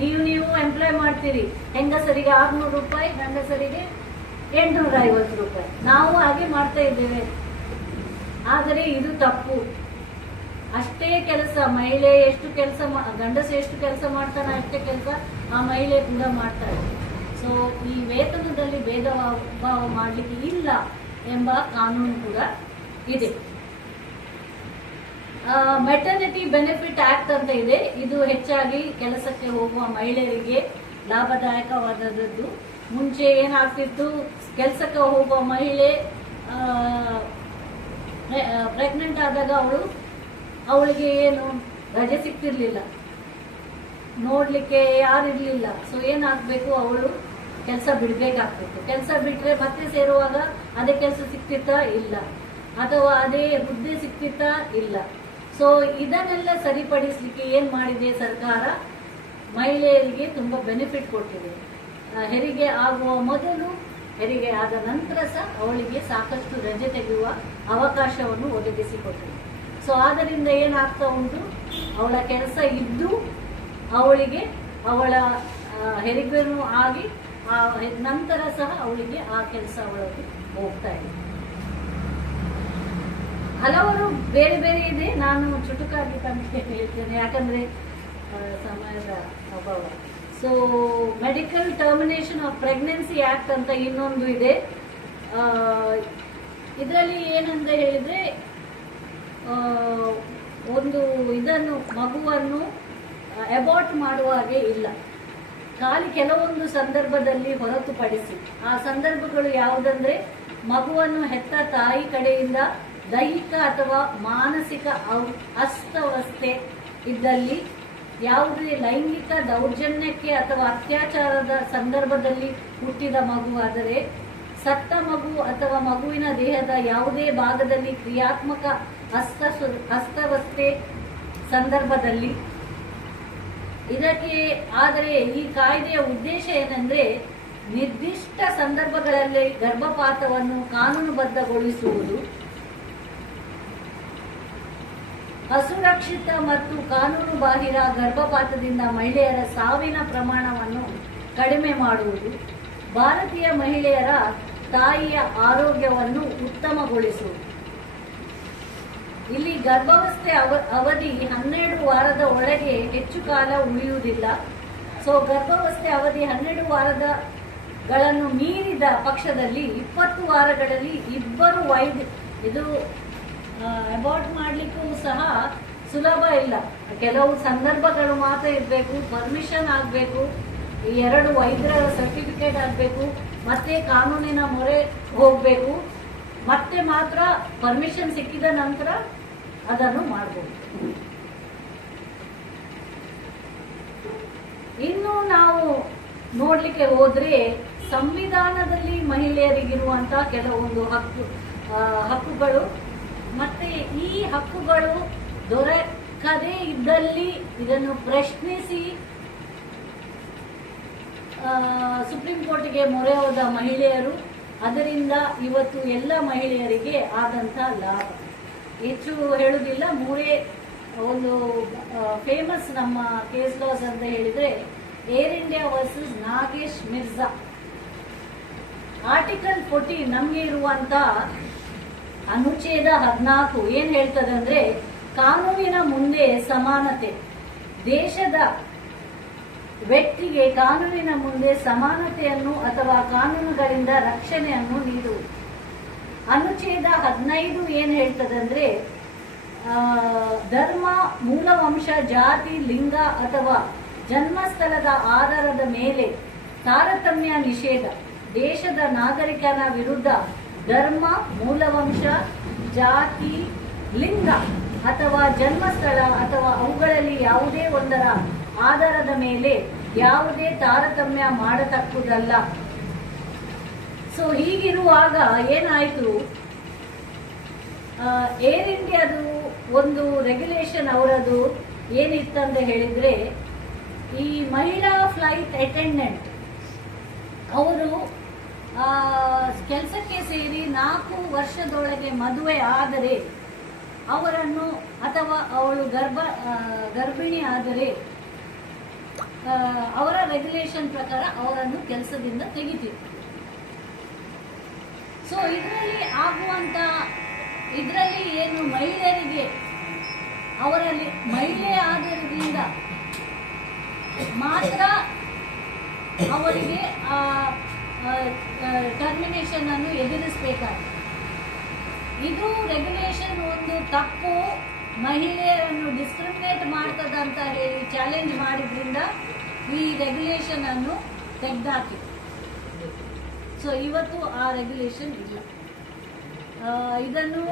ನೀವು ಎಂಪ್ಲಾಯ್ ಮಾಡ್ತೀರಿ, ಹೆಂಗಸರಿಗೆ 600 ರೂಪಾಯಿ, ಗಂಡಸರಿಗೆ 850 ರೂಪಾಯಿ. ನಾವು ಹಾಗೆ ಮಾಡ್ತಾ ಇದ್ದೇವೆ. ಆದರೆ ಇದು ತಪ್ಪು. ಅಷ್ಟೇ ಕೆಲಸ ಮಹಿಳೆ ಎಷ್ಟು ಕೆಲಸ, ಗಂಡಸ ಎಷ್ಟು ಕೆಲಸ ಮಾಡ್ತಾನೆ ಅಷ್ಟೇ ಕೆಲಸ ಆ ಮಹಿಳೆ ಕೂಡ ಮಾಡ್ತಾರೆ. ಸೊ ಈ ವೇತನದಲ್ಲಿ ಭೇದ ಭಾವ ಮಾಡಲಿಕ್ಕೆ ಇಲ್ಲ ಎಂಬ ಕಾನೂನು ಕೂಡ ಇದೆ. ಮೆಟರ್ನಿಟಿ ಬೆನಿಫಿಟ್ ಆಕ್ಟ್ ಅಂತ ಇದೆ. ಇದು ಹೆಚ್ಚಾಗಿ ಕೆಲಸಕ್ಕೆ ಹೋಗುವ ಮಹಿಳೆಯರಿಗೆ ಲಾಭದಾಯಕವಾದದ್ದು. ಮುಂಚೆ ಏನಾಗ್ತಿತ್ತು, ಕೆಲಸಕ್ಕೆ ಹೋಗುವ ಮಹಿಳೆ ಪ್ರೆಗ್ನೆಂಟ್ ಆದಾಗ ಅವಳಿಗೆ ಏನು ರಜೆ ಸಿಗ್ತಿರ್ಲಿಲ್ಲ, ನೋಡ್ಲಿಕ್ಕೆ ಯಾರಿರ್ಲಿಲ್ಲ. ಸೊ ಏನಾಗ್ಬೇಕು, ಅವಳು ಕೆಲಸ ಬಿಡ್ಬೇಕಾಗ್ತಿತ್ತು. ಕೆಲಸ ಬಿಟ್ರೆ ಮತ್ತೆ ಸೇರುವಾಗ ಅದೇ ಕೆಲಸ ಸಿಕ್ತಿತ್ತಾ? ಇಲ್ಲ. ಅಥವಾ ಅದೇ ಹುದ್ದೆ ಸಿಕ್ತಿತ್ತಾ? ಇಲ್ಲ. ಸೊ ಇದನ್ನೆಲ್ಲ ಸರಿಪಡಿಸಲಿಕ್ಕೆ ಏನ್ ಮಾಡಿದೆ ಸರ್ಕಾರ, ಮಹಿಳೆಯರಿಗೆ ತುಂಬಾ ಬೆನಿಫಿಟ್ ಕೊಟ್ಟಿದೆ. ಹೆರಿಗೆ ಆಗುವ ಮೊದಲು, ಹೆರಿಗೆ ಆದ ನಂತರ ಸಹ ಅವಳಿಗೆ ಸಾಕಷ್ಟು ರಜೆ ತೆಗೆಯುವ ಅವಕಾಶವನ್ನು ಒದಗಿಸಿಕೊಟ್ಟಿದೆ. ಸೊ ಆದ್ದರಿಂದ ಏನಾಗ್ತಾ ಉಂಟು, ಅವಳ ಕೆಲಸ ಇದ್ದು ಅವಳಿಗೆ ಅವಳ ಹೆರಿಗೆನೂ ಆಗಿ ನಂತರ ಸಹ ಅವಳಿಗೆ ಆ ಕೆಲಸ ಅವಳಿಗೆ ಹೋಗ್ತಾ ಇದೆ. ಹಲವರು ಬೇರೆ ಬೇರೆ ಇದೆ, ನಾನು ಚುಟುಕಾಗಿ ತಮಗೆ ಹೇಳ್ತೇನೆ ಯಾಕಂದ್ರೆ ಸಮಯದ ಅಭಾವ. So medical termination of pregnancy act ಅಂತ ಇನ್ನೊಂದು ಇದೆ. ಇದರಲ್ಲಿ ಏನಂತ ಹೇಳಿದ್ರೆ, ಒಂದು ಮಗುವನ್ನು ಅಬಾರ್ಟ್ ಮಾಡುವ ಹಾಗೆ ಇಲ್ಲ, ಖಾಲಿ ಕೆಲವೊಂದು ಸಂದರ್ಭದಲ್ಲಿ ಹೊರತುಪಡಿಸಿ. ಆ ಸಂದರ್ಭಗಳು ಯಾವುದಂದ್ರೆ, ಮಗುವನ್ನು ಹೆತ್ತ ತಾಯಿ ಕಡೆಯಿಂದ ದೈಹಿಕ ಅಥವಾ ಮಾನಸಿಕ ಅಸ್ತವ್ಯಸ್ತೆ ಇದ್ದಲ್ಲಿ, ಯಾವುದೇ ಲೈಂಗಿಕ ದೌರ್ಜನ್ಯಕ್ಕೆ ಅಥವಾ ಅತ್ಯಾಚಾರದ ಸಂದರ್ಭದಲ್ಲಿ ಹುಟ್ಟಿದ ಮಗುವಾದರೆ, ಸತ್ತ ಮಗು ಅಥವಾ ಮಗುವಿನ ದೇಹದ ಯಾವುದೇ ಭಾಗದಲ್ಲಿ ಕ್ರಿಯಾತ್ಮಕ ಅಸ್ತವ್ಯಸ್ತೆ ಸಂದರ್ಭದಲ್ಲಿ. ಇದಕ್ಕೆ ಆದರೆ ಈ ಕಾಯ್ದೆಯ ಉದ್ದೇಶ ಏನೆಂದ್ರೆ, ನಿರ್ದಿಷ್ಟ ಸಂದರ್ಭಗಳಲ್ಲಿ ಗರ್ಭಪಾತವನ್ನು ಕಾನೂನುಬದ್ಧಗೊಳಿಸುವುದು, ಅಸುರಕ್ಷಿತ ಮತ್ತು ಕಾನೂನು ಬಾಹಿರ ಗರ್ಭಪಾತದಿಂದ ಮಹಿಳೆಯರ ಸಾವಿನ ಪ್ರಮಾಣವನ್ನು ಕಡಿಮೆ ಮಾಡುವುದು, ಭಾರತೀಯ ಮಹಿಳೆಯರ ತಾಯಿಯ ಆರೋಗ್ಯವನ್ನು ಉತ್ತಮಗೊಳಿಸುವುದು. ಇಲ್ಲಿ ಗರ್ಭಾವಸ್ಥೆ ಅವಧಿ 12 ವಾರದ ಒಳಗೆ ಹೆಚ್ಚು ಕಾಲ ಉಳಿಯುವುದಿಲ್ಲ. ಸೊ ಗರ್ಭಾವಸ್ಥೆ ಅವಧಿ 12 ವಾರಗಳನ್ನು ಮೀರಿದ ಪಕ್ಷದಲ್ಲಿ 20 ವಾರಗಳಲ್ಲಿ ಇಬ್ಬರು ಇದು ಅಬಾರ್ಟ್ ಮಾಡಲಿಕ್ಕೂ ಸಹ ಸುಲಭ ಇಲ್ಲ. ಕೆಲವು ಸಂದರ್ಭಗಳು ಮಾತ್ರ ಇರಬೇಕು, ಪರ್ಮಿಷನ್ ಆಗಬೇಕು, 2 ವೈದ್ಯರ ಸರ್ಟಿಫಿಕೇಟ್ ಆಗಬೇಕು, ಮತ್ತೆ ಕಾನೂನಿನ ಮೊರೆ ಹೋಗಬೇಕು, ಮತ್ತೆ ಮಾತ್ರ ಪರ್ಮಿಷನ್ ಸಿಕ್ಕಿದ ನಂತರ ಅದನ್ನು ಮಾಡಬಹುದು. ಇನ್ನು ನಾವು ನೋಡ್ಲಿಕ್ಕೆ ಹೋದ್ರೆ, ಸಂವಿಧಾನದಲ್ಲಿ ಮಹಿಳೆಯರಿಗಿರುವಂತಹ ಕೆಲವೊಂದು ಹಕ್ಕುಗಳು, ಮತ್ತೆ ಈ ಹಕ್ಕುಗಳು ಸಿಕ್ಕದೇ ಇದ್ದಲ್ಲಿ ಇದನ್ನು ಪ್ರಶ್ನಿಸಿ ಸುಪ್ರೀಂ ಕೋರ್ಟ್ಗೆ ಮೊರೆ ಹೋದ ಮಹಿಳೆಯರು, ಅದರಿಂದ ಇವತ್ತು ಎಲ್ಲ ಮಹಿಳೆಯರಿಗೆ ಆದಂತ ಲಾಭ. ಹೆಚ್ಚು ಹೇಳುವುದಿಲ್ಲ, ಮೂರೇ ಒಂದು ಫೇಮಸ್ ನಮ್ಮ ಕೇಸ್ ಲಾಸ್ ಅಂತ ಹೇಳಿದ್ರೆ air India versus Nagesh Mirza. Article 14 ನಮ್ಗೆ ಇರುವಂತ ಅನುಚ್ಛೇದ 14 ಏನ್ ಹೇಳ್ತದೆ ಅಂದ್ರೆ, ಕಾನೂನಿನ ಮುಂದೆ ಸಮಾನತೆ, ದೇಶದ ವ್ಯಕ್ತಿಗೆ ಕಾನೂನಿನ ಮುಂದೆ ಸಮಾನತೆಯನ್ನು ಅಥವಾ ಕಾನೂನುಗಳಿಂದ ರಕ್ಷಣೆಯನ್ನು ನೀಡುವುದು. ಅನುಚ್ಛೇದ 15 ಏನ್ ಹೇಳ್ತದಂದ್ರೆ, ಧರ್ಮ, ಮೂಲವಂಶ, ಜಾತಿ, ಲಿಂಗ ಅಥವಾ ಜನ್ಮಸ್ಥಳದ ಆಧಾರದ ಮೇಲೆ ತಾರತಮ್ಯ ನಿಷೇಧ. ದೇಶದ ನಾಗರಿಕನ ವಿರುದ್ಧ ಧರ್ಮ, ಮೂಲವಂಶ, ಜಾತಿ, ಲಿಂಗ ಅಥವಾ ಜನ್ಮಸ್ಥಳ ಅಥವಾ ಅವುಗಳಲ್ಲಿ ಯಾವುದೇ ಒಂದರ ಆಧಾರದ ಮೇಲೆ ಯಾವುದೇ ತಾರತಮ್ಯ ಮಾಡತಕ್ಕುದಲ್ಲ. ಸೊ ಹೀಗಿರುವಾಗ ಏನಾಯ್ತು, ಏರ್ ಇಂಡಿಯಾದು ಒಂದು ರೆಗ್ಯುಲೇಷನ್ ಅವರದು ಏನಿತ್ತಂತ ಹೇಳಿದ್ರೆ, ಈ ಮಹಿಳಾ ಫ್ಲೈಟ್ ಅಟೆಂಡೆಂಟ್ ಅವರು ಕೆಲಸಕ್ಕೆ ಸೇರಿ 4 ವರ್ಷದೊಳಗೆ ಮದುವೆ ಆದರೆ ಅವರನ್ನು, ಅಥವಾ ಅವಳು ಗರ್ಭಿಣಿ ಆದರೆ ಅವರ ರೆಗ್ಯುಲೇಷನ್ ಪ್ರಕಾರ ಅವರನ್ನು ಕೆಲಸದಿಂದ ತೆಗಿತಿತ್ತು. ಸೊ ಇದರಲ್ಲಿ ಏನು ಮಹಿಳೆಯರಿಗೆ, ಅವರಲ್ಲಿ ಮಹಿಳೆ ಆಧಾರದಿಂದ ಮಾತ್ರ ಅವರಿಗೆ ಟರ್ಮಿನೇಷನ್ ಅನ್ನು ಎದುರಿಸಬೇಕಾಗಿದೆ. ಇದು ರೆಗ್ಯುಲೇಷನ್ ಒಂದು ತಪ್ಪು, ಮಹಿಳೆಯರನ್ನು ಡಿಸ್ಕ್ರಿಮಿನೇಟ್ ಮಾಡ್ತದಂತ ಹೇಳಿ ಚಾಲೆಂಜ್ ಮಾಡಿದ್ರಿಂದ ಈ ರೆಗ್ಯುಲೇಷನ್ ಅನ್ನು ತೆಗೆದಾಕಿ. ಸೊ ಇವತ್ತು ಆ ರೆಗ್ಯುಲೇಷನ್ ಇಲ್ಲ. ಇದನ್ನು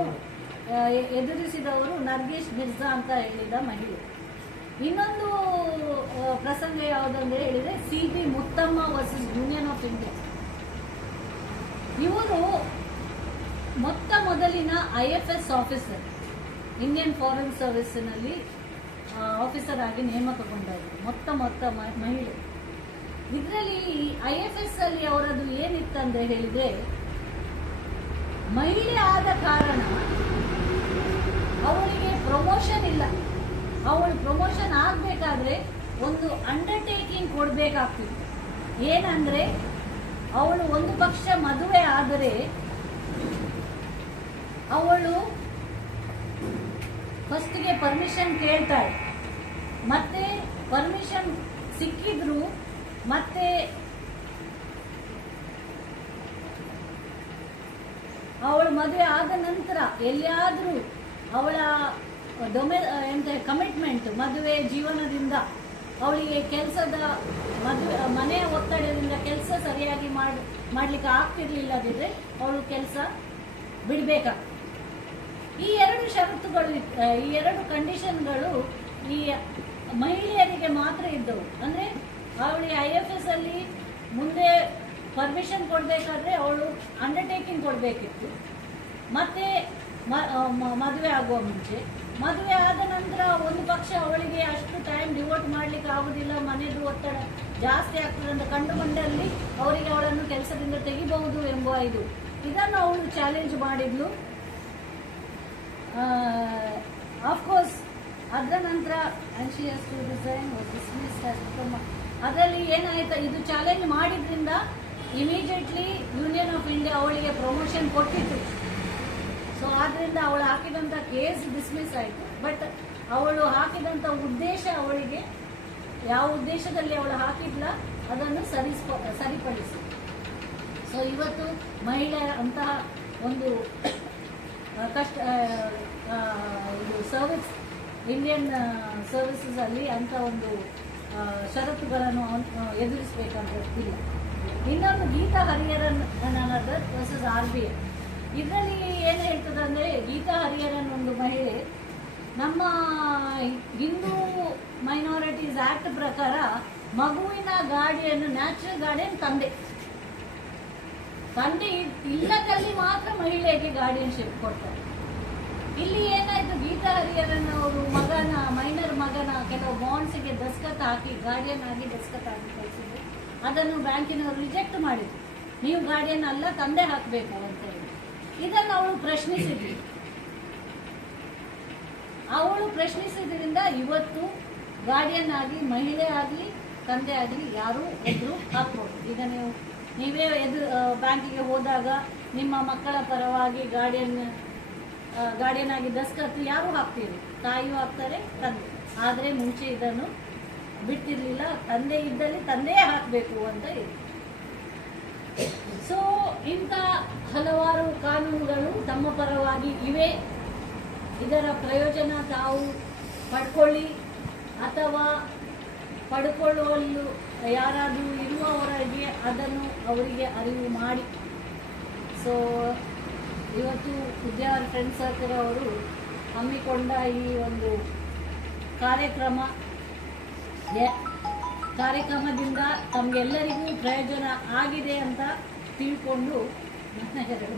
ಎದುರಿಸಿದವರು ನರ್ಗೇಶ್ ಮಿರ್ಜಾ ಅಂತ ಹೇಳಿದ ಮಹಿಳೆ. ಇನ್ನೊಂದು ಪ್ರಸಂಗ ಯಾವುದಂದ್ರೆ ಹೇಳಿದ್ರೆ, CP Muthamma versus union of India. ಇವರು ಮೊದಲಿನ IFS ಆಫೀಸರ್, ಇಂಡಿಯನ್ ಫಾರಿನ್ ಸರ್ವಿಸ್ನಲ್ಲಿ ಆಫೀಸರ್ ಆಗಿ ನೇಮಕಗೊಂಡವರು, ಮೊತ್ತ ಮಹಿಳೆ. ಇದರಲ್ಲಿ IFS ಅಲ್ಲಿ ಅವರದು ಏನಿತ್ತಂದ್ರೆ ಹೇಳಿದ್ರೆ, ಮಹಿಳೆ ಆದ ಕಾರಣ ಅವಳಿಗೆ ಪ್ರಮೋಷನ್ ಇಲ್ಲ. ಅವಳು ಪ್ರಮೋಷನ್ ಆಗಬೇಕಾದ್ರೆ ಒಂದು ಅಂಡರ್ಟೇಕಿಂಗ್ ಕೊಡಬೇಕಾಗ್ತಿತ್ತು. ಏನಂದ್ರೆ, ಅವಳು ಒಂದು ಪಕ್ಷ ಮದುವೆ ಆದರೆ ಅವಳು ಫಸ್ಟ್ಗೆ ಪರ್ಮಿಷನ್ ಕೇಳ್ತಾಳೆ, ಮತ್ತೆ ಪರ್ಮಿಷನ್ ಸಿಕ್ಕಿದ್ರು ಮತ್ತೆ ಅವಳು ಮದುವೆ ಆದ ನಂತರ ಎಲ್ಲಿಯಾದ್ರೂ ಅವಳ ಕಮಿಟ್ಮೆಂಟ್, ಮದುವೆ ಜೀವನದಿಂದ ಅವಳಿಗೆ ಕೆಲಸದ ಮನೆಯ ಒತ್ತಡದಿಂದ ಕೆಲಸ ಸರಿಯಾಗಿ ಮಾಡ್ಲಿಕ್ಕೆ ಆಗ್ತಿರ್ಲಿಲ್ಲದಿದ್ರೆ ಅವಳು ಕೆಲಸ ಬಿಡ್ಬೇಕಾಗ್ತದೆ. ಈ 2 ಷರತ್ತುಗಳು, ಈ 2 ಕಂಡೀಷನ್ಗಳು ಈ ಮಹಿಳೆಯರಿಗೆ ಮಾತ್ರ ಇದ್ದವು. ಅಂದ್ರೆ ಅವಳಿಗೆ IFS ಅಲ್ಲಿ ಮುಂದೆ ಪರ್ಮಿಷನ್ ಕೊಡಬೇಕಾದ್ರೆ ಅವಳು ಅಂಡರ್ಟೇಕಿಂಗ್ ಕೊಡಬೇಕಿತ್ತು, ಮತ್ತೆ ಮದುವೆ ಆಗುವ ಮುಂಚೆ. ಮದುವೆ ಆದ ನಂತರ ಒಂದು ಪಕ್ಷ ಅವಳಿಗೆ ಅಷ್ಟು ಟೈಮ್ ಡಿವೋಟ್ ಮಾಡ್ಲಿಕ್ಕೆ ಆಗುದಿಲ್ಲ, ಮನೆಯದು ಒತ್ತಡ ಜಾಸ್ತಿ ಆಗ್ತದೆ ಅಂತ ಕಂಡು ಬಂದಲ್ಲಿ ಅವರಿಗೆ ಅವಳನ್ನು ಕೆಲಸದಿಂದ ತೆಗಿಬಹುದು ಎಂಬ ಇದನ್ನು ಅವಳು ಚಾಲೆಂಜ್ ಮಾಡಿದ್ಲು. ಆಫ್ಕೋರ್ಸ್ ಅದರ ನಂತರ ಅದರಲ್ಲಿ ಏನಾಯ್ತು, ಇದು ಚಾಲೆಂಜ್ ಮಾಡಿದ್ರಿಂದ ಇಮಿಡಿಯೇಟ್ಲಿ ಯೂನಿಯನ್ ಆಫ್ ಇಂಡಿಯಾ ಅವಳಿಗೆ ಪ್ರಮೋಷನ್ ಕೊಟ್ಟಿತ್ತು. ಸೊ ಆದ್ರಿಂದ ಅವಳು ಹಾಕಿದಂತ ಕೇಸ್ ಡಿಸ್ಮಿಸ್ ಆಯಿತು. ಬಟ್ ಅವಳು ಹಾಕಿದಂತ ಉದ್ದೇಶ, ಅವಳಿಗೆ ಯಾವ ಉದ್ದೇಶದಲ್ಲಿ ಅವಳು ಹಾಕಿದ್ಲ ಅದನ್ನು ಸರಿಪಡಿಸಿ. ಸೊ ಇವತ್ತು ಮಹಿಳೆಯ ಅಂತಹ ಒಂದು ಸರ್ವಿಸ್, ಇಂಡಿಯನ್ ಸರ್ವಿಸಸ್ ಅಲ್ಲಿ ಅಂತ ಒಂದು ಷರತ್ತುಗಳನ್ನು ಎದುರಿಸಬೇಕಾಗಿಲ್ಲ. ಇನ್ನೊಂದು ಗೀತಾ ಹರಿಹರನ್ ವರ್ಸಸ್ RBI. ಇದರಲ್ಲಿ ಏನು ಹೇಳ್ತದೆ ಅಂದ್ರೆ, ಗೀತಾ ಹರಿಹರನ್ ಒಂದು ಮಹಿಳೆ, ನಮ್ಮ ಹಿಂದೂ ಮೈನಾರಿಟೀಸ್ ಆಕ್ಟ್ ಪ್ರಕಾರ ಮಗುವಿನ ಗಾಡಿಯನ್ನು, ನ್ಯಾಚುರಲ್ ಗಾರ್ಡಿಯನ್ ತಂದೆ ಇಲ್ಲದಲ್ಲಿ ಮಾತ್ರ ಮಹಿಳೆಗೆ ಗಾರ್ಡಿಯನ್ಶಿಪ್ ಕೊಡ್ತಾರೆ. ಇಲ್ಲಿ ಏನಾಯ್ತು, ಗೀತಾ ಹರಿಹರನ್ ಅವರು ಮೈನರ್ ಮಗನ ಕೆಲವು ಬಾಂಡ್ಸ್ಗೆ ದಸ್ಕತ್ ಹಾಕಿ ಗಾರ್ಡಿಯನ್ ಆಗಿ ದಸ್ಕತ್ ಹಾಕಿ ಕಳಿಸಿದ್ರು. ಅದನ್ನು ಬ್ಯಾಂಕಿನವರು ರಿಜೆಕ್ಟ್ ಮಾಡಿದ್ರು. ನೀವು ಗಾರ್ಡಿಯನ್ ಅಲ್ಲ, ತಂದೆ ಹಾಕಬೇಕು ಅಂತ ಹೇಳಿ. ಇದನ್ನು ಅವಳು ಪ್ರಶ್ನಿಸಿದ್ರಿಂದ ಇವತ್ತು ಗಾರ್ಡಿಯನ್ ಆಗಿ ಮಹಿಳೆ ಆಗಲಿ ತಂದೆ ಆಗಲಿ ಯಾರೂ ಒಬ್ರು ಹಾಕ್ಬೋದು. ಈಗ ನೀವೇ ಬ್ಯಾಂಕಿಗೆ ಹೋದಾಗ ನಿಮ್ಮ ಮಕ್ಕಳ ಪರವಾಗಿ ಗಾರ್ಡಿಯನ್ ಆಗಿ ದಸ್ಕತ್ ಯಾರು ಹಾಕ್ತೀರಿ? ತಾಯಿಯೂ ಹಾಕ್ತಾರೆ, ತಂದೆ. ಆದರೆ ಮುಂಚೆ ಇದನ್ನು ಬಿಟ್ಟಿರಲಿಲ್ಲ. ತಂದೆ ಇದ್ದಲ್ಲಿ ತಂದೆಯೇ ಹಾಕಬೇಕು ಅಂತ ಇದೆ. ಸೊ ಇಂಥ ಹಲವಾರು ಕಾನೂನುಗಳು ತಮ್ಮ ಪರವಾಗಿ ಇವೆ. ಇದರ ಪ್ರಯೋಜನ ತಾವು ಪಡ್ಕೊಳ್ಳಿ, ಅಥವಾ ಪಡ್ಕೊಳ್ಳಲು ಯಾರಾದರೂ ಇರುವವರಿಗೆ ಅದನ್ನು ಅವರಿಗೆ ಅರಿವು ಮಾಡಿ. ಸೊ ಇವತ್ತು ಉದ್ಯಾವರ ಫ್ರೆಂಡ್ಸ್ ಸರ್ಕಲ್ ಅವರು ಹಮ್ಮಿಕೊಂಡ ಈ ಒಂದು ಕಾರ್ಯಕ್ರಮದಿಂದ ತಮಗೆಲ್ಲರಿಗೂ ಪ್ರಯೋಜನ ಆಗಿದೆ ಅಂತ ತಿಳ್ಕೊಂಡು ನನ್ನ ಎರಡು